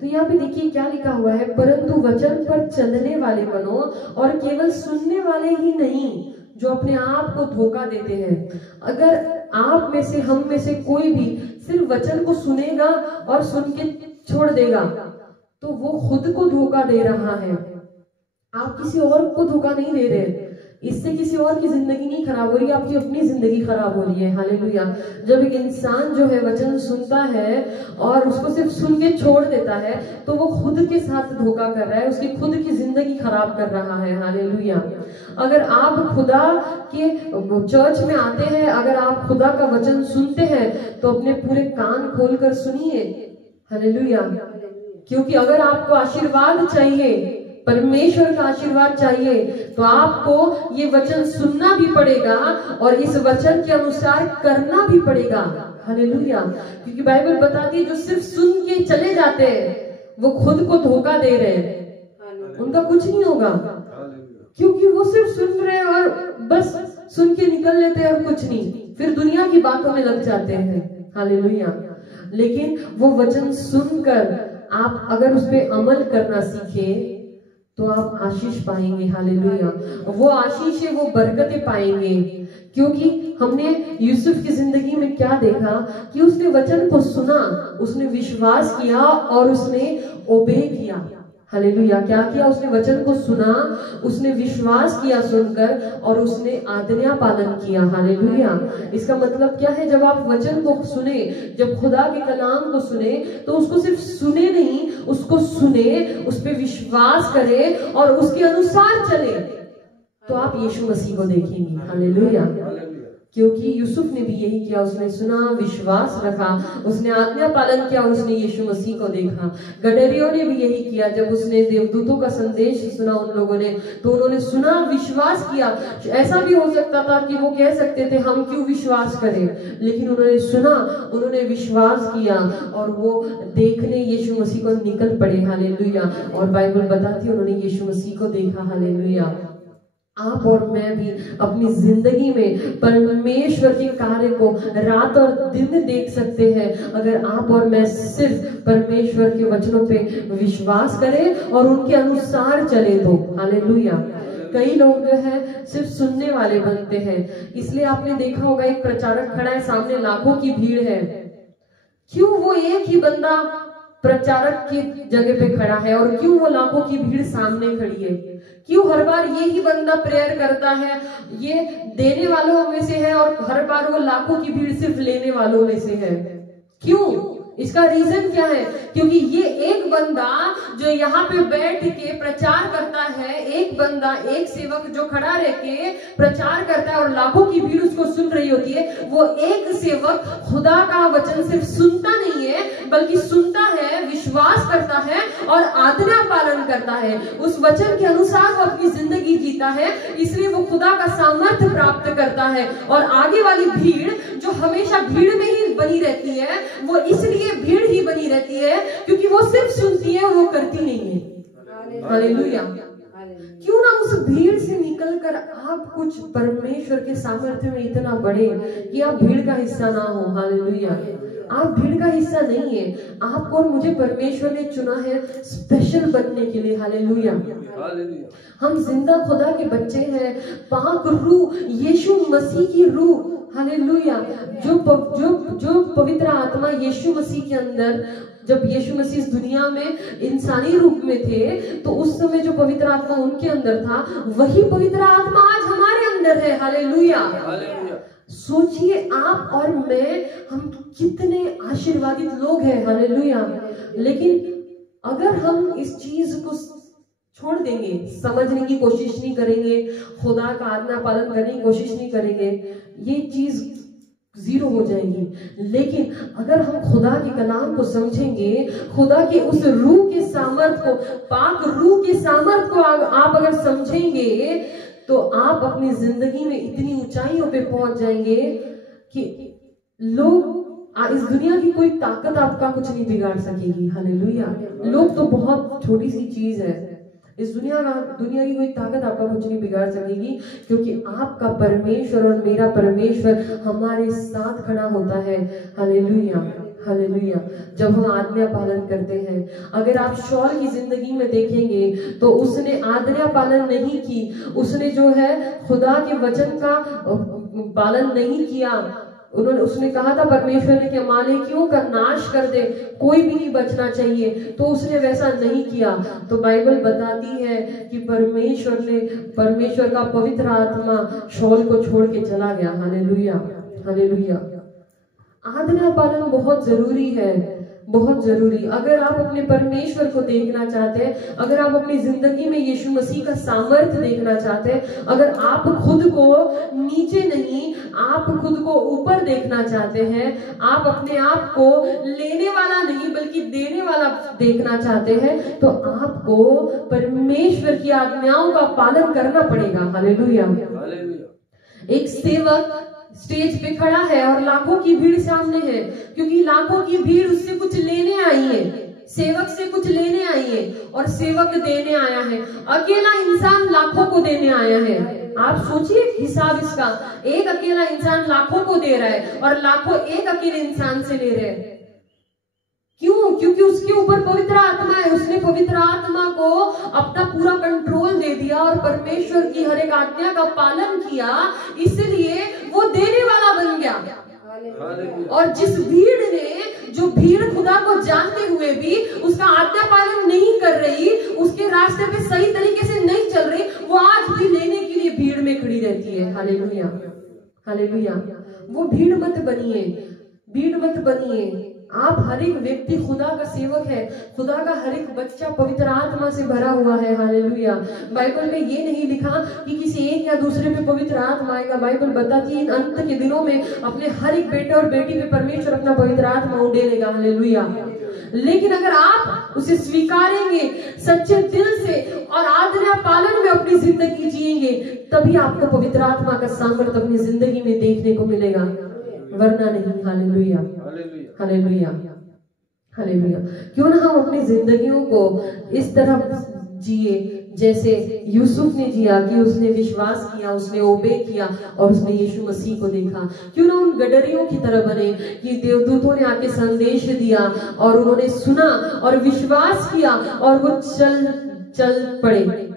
तो यहाँ पे देखिए क्या लिखा हुआ है, परंतु वचन पर चलने वाले बनो और केवल सुनने वाले ही नहीं जो अपने आप को धोखा देते हैं। अगर आप में से, हम में से कोई भी सिर्फ वचन को सुनेगा और सुन के छोड़ देगा तो वो खुद को धोखा दे रहा है। आप किसी और को धोखा नहीं दे रहे। इससे किसी और की जिंदगी नहीं खराब हो रही है, आपकी अपनी जिंदगी खराब हो रही है। हालेलुया। जब एक इंसान जो है वचन सुनता है और उसको सिर्फ सुन के छोड़ देता है तो वो खुद के साथ धोखा कर रहा है, उसकी खुद की जिंदगी खराब कर रहा है। हालेलुया। अगर आप खुदा के चर्च में आते हैं, अगर आप खुदा का वचन सुनते हैं तो अपने पूरे कान खोलकर सुनिए। हालेलुया। क्योंकि अगर आपको आशीर्वाद चाहिए, परमेश्वर का आशीर्वाद चाहिए, तो आपको ये वचन सुनना भी पड़ेगा और इस वचन के अनुसार करना भी पड़ेगा। हालेलुया। क्योंकि बाइबल बताती है जो सिर्फ सुन के चले जाते हैं वो खुद को धोखा दे रहे हैं, उनका कुछ नहीं होगा। क्योंकि वो सिर्फ सुन रहे हैं और बस सुन के निकल लेते हैं और कुछ नहीं, फिर दुनिया की बातों में लग जाते हैं। हालेलुया। लेकिन वो वचन सुनकर आप अगर उस पर अमल करना सीखे तो आप आशीष पाएंगे। हालेलुया। वो आशीष है, वो बरकतें पाएंगे। क्योंकि हमने यूसुफ की जिंदगी में क्या देखा कि उसने वचन को सुना, उसने विश्वास किया और उसने ओबे किया। हालेलुया। क्या किया? उसने वचन को सुना, उसने विश्वास किया सुनकर और उसने आज्ञा पालन किया। हालेलुया। इसका मतलब क्या है? जब आप वचन को सुने, जब खुदा के कलाम को सुने तो उसको सिर्फ सुने नहीं, उसको सुने, उस पर विश्वास करें और उसके अनुसार चले तो आप यीशु मसीह को देखेंगे। हालेलुया। क्योंकि यूसुफ ने भी यही किया, उसने सुना, विश्वास रखा, उसने आज्ञा पालन किया और उसने यीशु मसीह को देखा। गडरियों ने भी यही किया। जब उसने देवदूतों का संदेश सुना उन लोगों ने, तो उन्होंने सुना, विश्वास किया। ऐसा भी हो सकता था कि वो कह सकते थे हम क्यों विश्वास करें, लेकिन उन्होंने सुना, उन्होंने विश्वास किया और वो देखने यीशु मसीह को निकल पड़े। हालेलुया। और बाइबल बताती है उन्होंने यीशु मसीह को देखा। हालेलुया। आप और मैं भी अपनी जिंदगी में परमेश्वर के कार्य को रात और दिन देख सकते हैं अगर आप और मैं सिर्फ परमेश्वर के वचनों पे विश्वास करें और उनके अनुसार चले तो। हालेलुया। कई लोग जो है सिर्फ सुनने वाले बनते हैं। इसलिए आपने देखा होगा एक प्रचारक खड़ा है, सामने लाखों की भीड़ है, क्यों? वो एक ही बंदा प्रचारक की जगह पे खड़ा है और क्यों वो लाखों की भीड़ सामने खड़ी है? क्यों हर बार ये ही बंदा प्रेयर करता है, ये देने वालों में से है और हर बार वो लाखों की भीड़ सिर्फ लेने वालों में से है? क्यों? इसका रीजन क्या है? क्योंकि ये एक बंदा जो यहाँ पे बैठ के प्रचार करता है, एक बंदा, एक सेवक जो खड़ा रह के प्रचार करता है और लाखों की भीड़ उसको सुन रही होती है, वो एक सेवक खुदा का वचन सिर्फ सुनता नहीं है बल्कि सुनता है, विश्वास करता है और आज्ञा पालन करता है। उस वचन के अनुसार वो अपनी जिंदगी जीता है, इसलिए वो खुदा का सामर्थ्य प्राप्त करता है। और आगे वाली भीड़ जो हमेशा भीड़ में ही बनी रहती है, वो इसलिए भीड़ ही बनी रहती है क्योंकि वो सिर्फ सुनती है और वो करती नहीं है। हालेलुया। क्यों ना उस भीड़ से निकलकर आप कुछ परमेश्वर के सामर्थ्य में इतना बढ़े कि आप भीड़ का हिस्सा ना हो। हालेलुया। आप भीड़ का हिस्सा नहीं है, आपको और मुझे परमेश्वर ने चुना है स्पेशल बनने के लिए। हालेलुया। हम जिंदा खुदा के बच्चे हैं, पाक रूह, यीशु मसीह की रूह, हालेलुया, जो पवित्र आत्मा यीशु मसीह के अंदर, जब यीशु मसीह इस दुनिया में इंसानी रूप में थे तो उस समय जो पवित्र आत्मा उनके अंदर था, वही पवित्र आत्मा आज हमारे अंदर है। हालेलुया। सोचिए आप और मैं, हम कितने आशीर्वादित लोग हैं। हालेलुया। लेकिन अगर हम इस चीज को छोड़ देंगे, समझने की कोशिश नहीं करेंगे, खुदा का आज्ञा पालन करने की कोशिश नहीं करेंगे, ये चीज जीरो हो जाएगी। लेकिन अगर हम खुदा के कलाम को समझेंगे, खुदा के उस रूह के सामर्थ को, पाक रूह के सामर्थ को आप अगर समझेंगे तो आप अपनी जिंदगी में इतनी ऊंचाइयों पे पहुंच जाएंगे कि लोग, इस दुनिया की कोई ताकत आपका कुछ नहीं बिगाड़ सकेगी। हालेलुया। लोग तो बहुत छोटी सी चीज है, इस दुनिया की कोई ताकत आपका कुछ नहीं बिगाड़ सकेगी, क्योंकि आपका परमेश्वर और मेरा परमेश्वर हमारे साथ खड़ा होता है। हालेलुया। हालेलुया। जब हम आज्ञा पालन करते हैं, अगर आप शौल की जिंदगी में देखेंगे तो उसने आज्ञा पालन नहीं की, उसने जो है खुदा के वचन का पालन नहीं किया। उसने कहा था परमेश्वर ने कि अमालेकियों का नाश कर दे, कोई भी नहीं बचना चाहिए, तो उसने वैसा नहीं किया। तो बाइबल बताती है कि परमेश्वर का पवित्र आत्मा शौल को छोड़ के चला गया। हालेलुया। हालेलुया। आज्ञा पालन बहुत जरूरी है, बहुत जरूरी। अगर आप अपने परमेश्वर को देखना चाहते हैं, अगर आप अपनी जिंदगी में यीशु मसीह का सामर्थ्य देखना चाहते हैं, अगर आप खुद को नीचे नहीं, आप खुद को ऊपर देखना चाहते हैं, आप अपने आप को लेने वाला नहीं बल्कि देने वाला देखना चाहते हैं, तो आपको परमेश्वर की आज्ञाओं का पालन करना पड़ेगा। हालेलुया। एक सेवक स्टेज पे खड़ा है और लाखों की भीड़ सामने है, क्योंकि लाखों की भीड़ उससे कुछ लेने आई है, सेवक से कुछ लेने आई है और सेवक देने आया है। अकेला इंसान लाखों को देने आया है। आप सोचिए हिसाब इसका, एक अकेला इंसान लाखों को दे रहा है और लाखों एक अकेले इंसान से ले रहे हैं। क्यों? क्योंकि उसके ऊपर पवित्र आत्मा है, उसने पवित्र आत्मा को अपना पूरा कंट्रोल दे दिया और परमेश्वर की हर एक आज्ञा का पालन किया, इसलिए वो देने वाला बन गया। और जिस भीड़ ने, जो भीड़ खुदा को जानते हुए भी उसका आज्ञा पालन नहीं कर रही, उसके रास्ते पे सही तरीके से नहीं चल रही, वो आज भी लेने के लिए भीड़ में खड़ी रहती है। हालेलुया। हालेलुया। वो भीड़ मत बनिए, भीड़ मत बनिए। आप हर एक व्यक्ति खुदा का सेवक है, खुदा का हर एक बच्चा पवित्र आत्मा से भरा हुआ है। हालेलुया। बाइबल में ये नहीं लिखा कि किसी एक या दूसरे पे पवित्र आत्मा आएगा। बाइबल बताती है इन अंत के दिनों में अपने हर एक बेटे और बेटी पे परमेश्वर अपना पवित्र आत्मा उड़ेलेगा। हालेलुया। लेकिन अगर आप उसे स्वीकारेंगे सच्चे दिल से और आज्ञा पालन में अपनी जिंदगी जिएंगे, तभी आपको पवित्र आत्मा का सामर्थ्य अपनी जिंदगी में देखने को मिलेगा, वरना नहीं। हालेलुया। हालेलुया। हालेलुया। क्यों ना हम अपनी जिंदगियों को इस तरह जिए जैसे यूसुफ ने जिया, कि उसने विश्वास किया, उसने ओबे किया और उसने यीशु मसीह को देखा। क्यों ना उन गडरियों की तरह बने कि देवदूतों ने आके संदेश दिया और उन्होंने सुना और विश्वास किया और वो चल पड़े,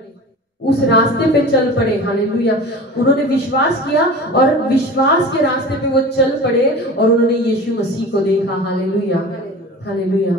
उस रास्ते पे चल पड़े। हालेलुया। उन्होंने विश्वास किया और विश्वास के रास्ते पे वो चल पड़े और उन्होंने यीशु मसीह को देखा। हालेलुया। हालेलुया।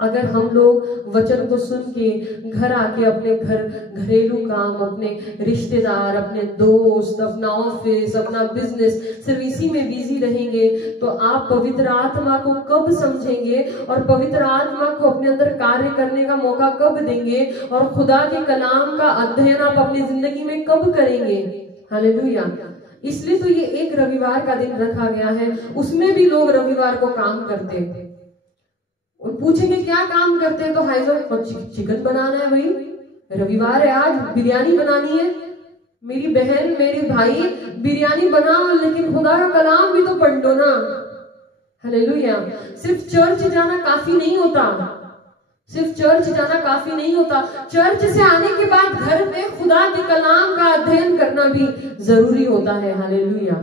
अगर हम लोग वचन को सुन के घर आके अपने घरेलू काम, अपने रिश्तेदार, अपने दोस्त, अपना ऑफिस, अपना बिजनेस, सिर्फ इसी में बिजी रहेंगे तो आप पवित्र आत्मा को कब समझेंगे और पवित्र आत्मा को अपने अंदर कार्य करने का मौका कब देंगे और खुदा के कलाम का अध्ययन आप अपनी जिंदगी में कब करेंगे? हालेलुया। इसलिए तो ये एक रविवार का दिन रखा गया है। उसमें भी लोग रविवार को काम करते हैं। पूछेंगे क्या काम करते हैं तो हाइजो चिकन बनाना है भाई, रविवार है आज बिरयानी बनानी है। मेरी बहन, मेरे भाई, बिरयानी बनाओ लेकिन खुदा का कलाम भी तो पढ़ लो ना। हालेलुया। सिर्फ चर्च जाना काफी नहीं होता, सिर्फ चर्च जाना काफी नहीं होता। चर्च से आने के बाद घर पे खुदा के कलाम का अध्ययन करना भी जरूरी होता है। हालेलुया।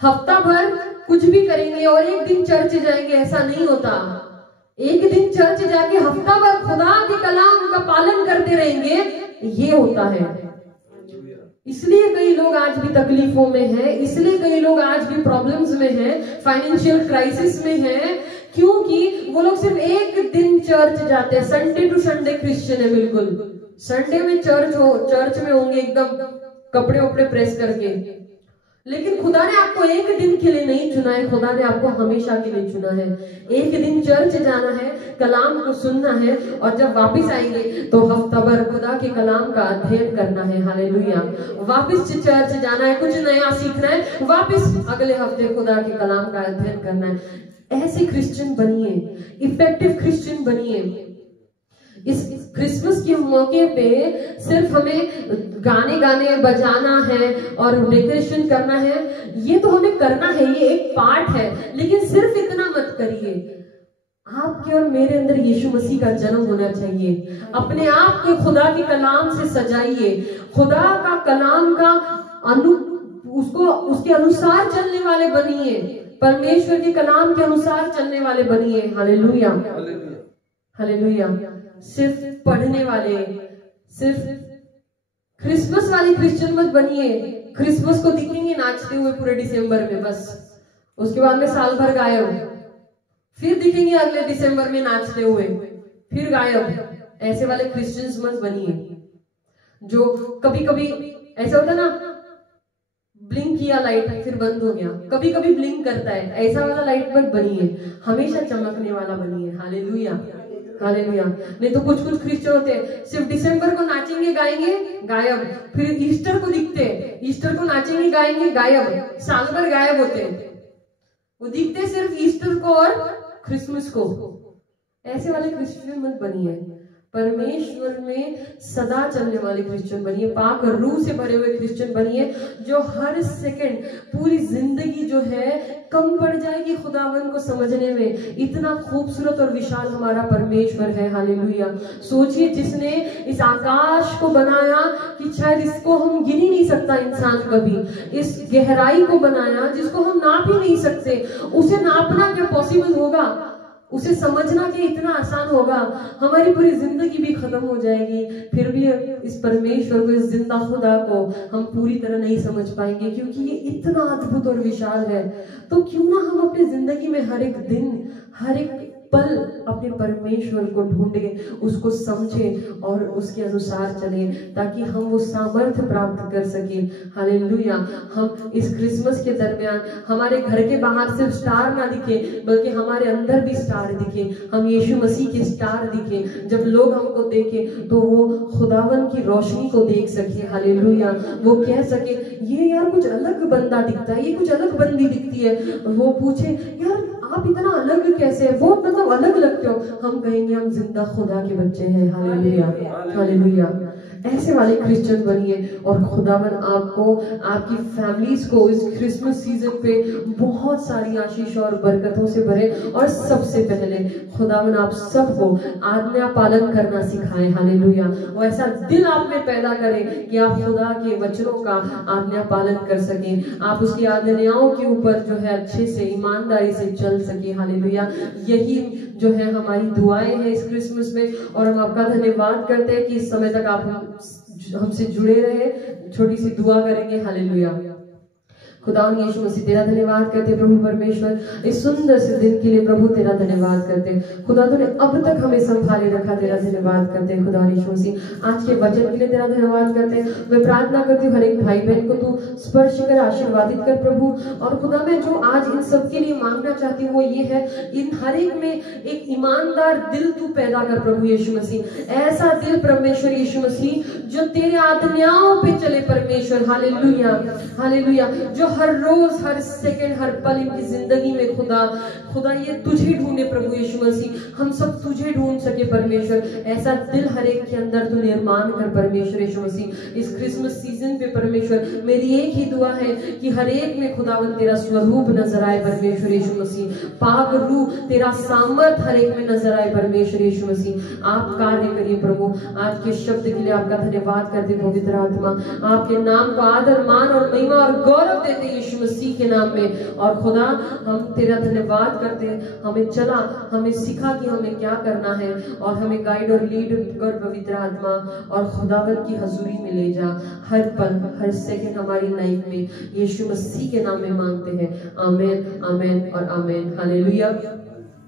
हफ्ता भर कुछ भी करेंगे और एक दिन चर्च जाएंगे ऐसा नहीं होता। एक दिन चर्च जाके हफ्ता भर खुदा के कलाम का पालन करते रहेंगे, ये होता है। इसलिए कई लोग आज भी तकलीफों में हैं, इसलिए कई लोग आज भी प्रॉब्लम्स में हैं, फाइनेंशियल क्राइसिस में हैं, क्योंकि वो लोग सिर्फ एक दिन चर्च जाते हैं। संडे टू संडे क्रिश्चियन है बिल्कुल। संडे में चर्च में होंगे एकदम कपड़े वपड़े प्रेस करके, लेकिन खुदा ने आपको एक दिन के लिए नहीं चुना है, खुदा ने आपको हमेशा के लिए चुना है। एक दिन चर्च जाना है, कलाम को सुनना है और जब वापस आएंगे तो हफ्ता भर खुदा के कलाम का अध्ययन करना है। हालेलुया। वापस चर्च जाना है, कुछ नया सीखना है, वापस अगले हफ्ते खुदा के कलाम का अध्ययन करना है। ऐसे क्रिश्चियन बनिए, इफेक्टिव क्रिश्चियन बनिए। इस क्रिसमस के मौके पे सिर्फ हमें गाने बजाना है और डेकोरेशन करना है, ये तो हमें करना है, ये एक पार्ट है, लेकिन सिर्फ इतना मत करिए। आपके और मेरे अंदर यीशु मसीह का जन्म होना चाहिए। अपने आप को खुदा के कलाम से सजाइए, खुदा का कलाम का उसके अनुसार चलने वाले बनिए, परमेश्वर के कलाम के अनुसार चलने वाले बनिए। हालेलुया। हालेलुया। सिर्फ पढ़ने वाले, सिर्फ क्रिसमस वाले क्रिश्चियन मत बनिए। क्रिसमस को दिखेंगे नाचते हुए पूरे दिसंबर में, बस उसके बाद में साल भर गायब, फिर दिखेंगे अगले दिसंबर में नाचते हुए, फिर गायब। ऐसे वाले क्रिश्चियंस मत बनिए। जो कभी कभी ऐसा होता ना, ब्लिंक किया लाइट फिर बंद हो गया, कभी कभी ब्लिंक करता है, ऐसा वाला लाइट मत बनिए, हमेशा चमकने वाला बनिए। हालेलुया। हालेलुया। नहीं तो कुछ क्रिश्चियन होते हैं सिर्फ दिसंबर को नाचेंगे गाएंगे गायब, फिर ईस्टर को दिखते हैं, ईस्टर को नाचेंगे गाएंगे गायब, साल भर गायब होते हैं। वो दिखते सिर्फ ईस्टर को और क्रिसमस को। ऐसे वाले क्रिश्चियन मत बनिए, परमेश्वर में सदा चलने वाले क्रिश्चियन बनिए, पाक रूह से भरे हुए क्रिश्चियन बनिए, जो हर सेकंड पूरी जिंदगी जो है कम पड़ जाएगी खुदावन को समझने में। इतना खूबसूरत और विशाल हमारा परमेश्वर है। हालेलुया। सोचिए, जिसने इस आकाश को बनाया कि शायद इसको हम गिन ही नहीं सकता इंसान कभी, इस गहराई को बनाया जिसको हम नाप ही नहीं सकते, उसे नापना क्या पॉसिबल होगा? उसे समझना कि इतना आसान होगा? हमारी पूरी जिंदगी भी खत्म हो जाएगी, फिर भी इस परमेश्वर को, इस जिंदा खुदा को हम पूरी तरह नहीं समझ पाएंगे, क्योंकि ये इतना अद्भुत और विशाल है। तो क्यों ना हम अपनी जिंदगी में हर एक दिन, हर एक पल अपने परमेश्वर को ढूंढे, उसको समझे और उसके अनुसार चले, ताकि हम वो सामर्थ्य प्राप्त कर सके। हालेलुया। हम इस क्रिसमस के दरमियान हमारे घर के बाहर सिर्फ स्टार ना दिखे, बल्कि हमारे अंदर भी स्टार दिखे, हम यीशु मसीह के स्टार दिखे। जब लोग हमको देखे तो वो खुदावन की रोशनी को देख सके। हालेलुया। वो कह सके, ये यार कुछ अलग बंदा दिखता है, ये कुछ अलग बंदी दिखती है। वो पूछे, यार आप इतना अलग कैसे है, बहुत मतलब अलग लगते हो। हम कहेंगे हम जिंदा खुदा के बच्चे हैं। हालेलुया। हालेलुया। ऐसे वाले क्रिश्चियन बनिए और खुदावन आपको, आपकी फैमिलीज को इस क्रिसमस सीजन पे बहुत सारी आशीष और बरकतों से भरे। और सबसे पहले खुदावन आप सबको आज्ञा पालन करना सिखाए। हालेलुया। वो ऐसा दिल आप में पैदा करें कि आप खुदा के वचनों का आज्ञा पालन कर सकें, आप उसकी आज्ञाओं के ऊपर जो है अच्छे से ईमानदारी से चल सके। हालेलुया। यही जो है हमारी दुआएं हैं इस क्रिसमस में, और हम आपका धन्यवाद करते हैं कि इस समय तक आप हमसे जुड़े रहे। छोटी सी दुआ करेंगे। हालेलुया। खुदा यीशु मसीह तेरा धन्यवाद करते प्रभु परमेश्वर, इस सुंदर से दिन के लिए प्रभु तेरा धन्यवाद करते। खुदा तूने अब तक हमें संभाले रखा, तेरा धन्यवाद करते खुदा यीशु मसीह। आज के वचन के लिए तेरा धन्यवाद करते। मैं प्रार्थना करती हूँ हर एक भाई बहन को तू स्पर्श कर, आशीर्वादित कर प्रभु। और खुदा मैं जो आज इन सब के लिए मांगना चाहती हूँ वो ये है, इन हर एक में एक ईमानदार दिल तू पैदा कर प्रभु यीशु मसीह। ऐसा दिल परमेश्वर यीशु मसीह जो तेरे आज्ञाओं पे चले परमेश्वर। Hallelujah hallelujah. जो हर रोज, हर सेकंड, हर पल इनकी जिंदगी में खुदा ये तुझे ढूंढे प्रभु यीशु मसीह। हम सब तुझे ढूंढ सके परमेश्वर। ऐसा दिल हर एक के अंदर तू निर्माण कर परमेश्वर यीशु मसीह। इस क्रिसमस सीजन पे परमेश्वर मेरी एक ही दुआ है कि हर एक में खुदावन तेरा स्वरूप नजर आए परमेश्वर यीशु मसीह। पाक रूह तेरा सामर्थ हर एक में नजर आए परमेश्वर यीशु मसीह। आप कार्य करिए प्रभु। आज के शब्द के लिए आपका धन्यवाद करते पवित्र आत्मा। आपके नाम को आदर, मान और महिमा और गौरव देते यीशु मसीह के नाम में। और खुदा हम तेरा धन्यवाद करते हैं, हमें चला, हमें सिखा कि हमें क्या करना है, और हमें गाइड और लीड कर पवित्र आत्मा। और खुदावन की हजूरी में ले जा हर पल, हर सेकंड हमारी लाइफ में। यीशु मसीह के नाम में मांगते हैं, आमीन आमीन और आमीन। Hallelujah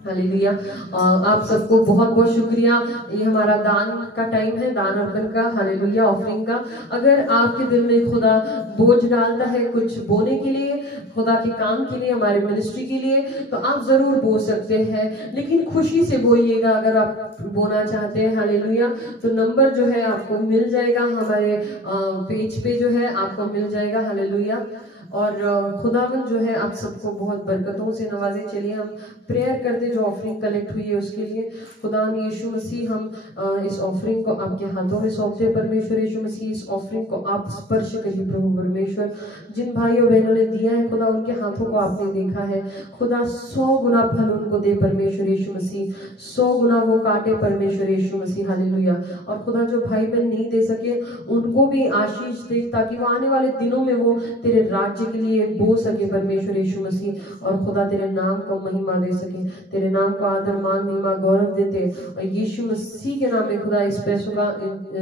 hallelujah. आप सबको बहुत बहुत शुक्रिया। ये हमारा दान का टाइम है, दान अर्पण का, हालेलुया, ऑफरिंग का। अगर आपके दिल में खुदा बोझ डालता है कुछ बोने के लिए, खुदा के काम के लिए, हमारे मिनिस्ट्री के लिए, तो आप जरूर बो सकते हैं, लेकिन खुशी से बोइएगा। अगर आप बोना चाहते हैं, हालेलुया, तो नंबर जो है आपको मिल जाएगा, हमारे पेज पे जो है आपको मिल जाएगा। हालेलुया। और खुदावन जो है आप सबको बहुत बरकतों से नवाजे। चलिए हम प्रेयर करते जो ऑफरिंग कलेक्ट हुई है उसके लिए। खुदावन यीशु मसीह हम इस ऑफरिंग को आपके हाथों में सौंपते परमेश्वर यीशु मसीह। इस ऑफरिंग को आप स्पर्श करिए प्रभु परमेश्वर। जिन भाइयों बहनों ने दिया है खुदा, उनके हाथों को आपने देखा है खुदा। 100 गुना फल उनको दे परमेश्वर यीशु मसीह। 100 गुना वो काटे परमेश्वर यीशु मसीह। हालेलुया। और खुदा जो भाई बहन नहीं दे सके उनको भी आशीष दे, ताकि वो आने वाले दिनों में वो तेरे राज्य के लिए बो सके परमेश्वर यीशु मसीह। और खुदा तेरे नाम को महिमा दे सके, तेरे नाम को आदर, मान, महिमा, गौरव देते। और यीशु मसीह के नाम में खुदा इस पैसों का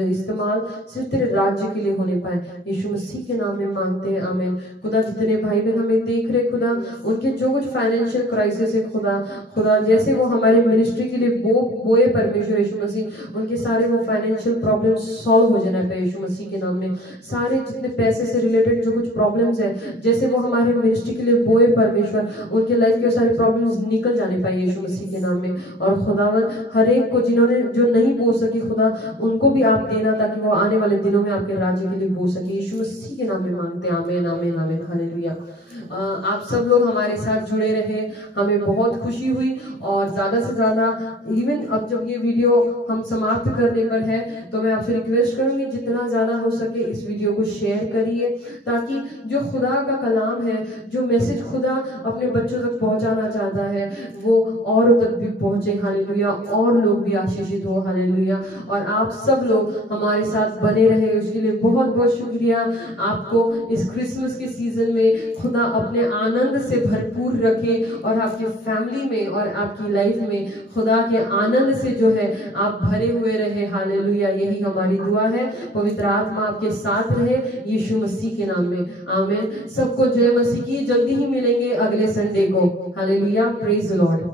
इस्तेमाल सिर्फ तेरे राज्य के लिए होने पाए, यीशु मसीह के नाम में मांगते हैं, आमीन। खुदा जितने भाई बहन हमें देख रहे खुदा, उनके जो कुछ फाइनेंशियल क्राइसिस है खुदा जैसे वो हमारे मिनिस्ट्री के लिए बोए परमेश्वर यीशु मसीह, उनके सारे वो फाइनेंशियल प्रॉब्लम सॉल्व हो जाना पाए यीशु मसीह के नाम में। सारे जितने पैसे से रिलेटेड जो कुछ प्रॉब्लम्स है, जैसे वो हमारे मिनिस्ट्री के लिए बोए परमेश्वर, उनके लाइफ के सारे प्रॉब्लम्स निकल जाने पाए यीशु मसीह के नाम में। और खुदावन हर एक को जिन्होंने जो नहीं बो सके खुदा, उनको भी आप देना, ताकि वो आने वाले दिनों में आपके राज्य के लिए बो सके। यीशु मसीह के नाम में मांगते हैं, आमीन आमीन आमीन। हालेलुया। आप सब लोग हमारे साथ जुड़े रहे, हमें बहुत खुशी हुई। और ज्यादा से ज्यादा इवन अब जब ये वीडियो हम समाप्त करने पर है, तो मैं आपसे रिक्वेस्ट करूंगी जितना ज्यादा हो सके इस वीडियो को शेयर करिए, ताकि जो खुदा का कलाम है, जो मैसेज खुदा अपने बच्चों तक पहुंचाना चाहता है, वो औरों तक भी पहुंचे। हालेलुया। और लोग भी आशीषित हो। हालेलुया। और आप सब लोग हमारे साथ बने रहे, उसके लिए बहुत बहुत शुक्रिया। आपको इस क्रिसमस के सीजन में खुदा अपने आनंद से भरपूर रखे, और आपकी फैमिली में और आपकी लाइफ में खुदा के आनंद से जो है आप भरे हुए रहे। हालेलुया। यही हमारी दुआ है। पवित्र आत्मा आपके साथ रहे यीशु मसीह के नाम में, आमीन। सबको जय मसीह की। जल्दी ही मिलेंगे अगले संडे को। हालेलुया। Praise the Lord.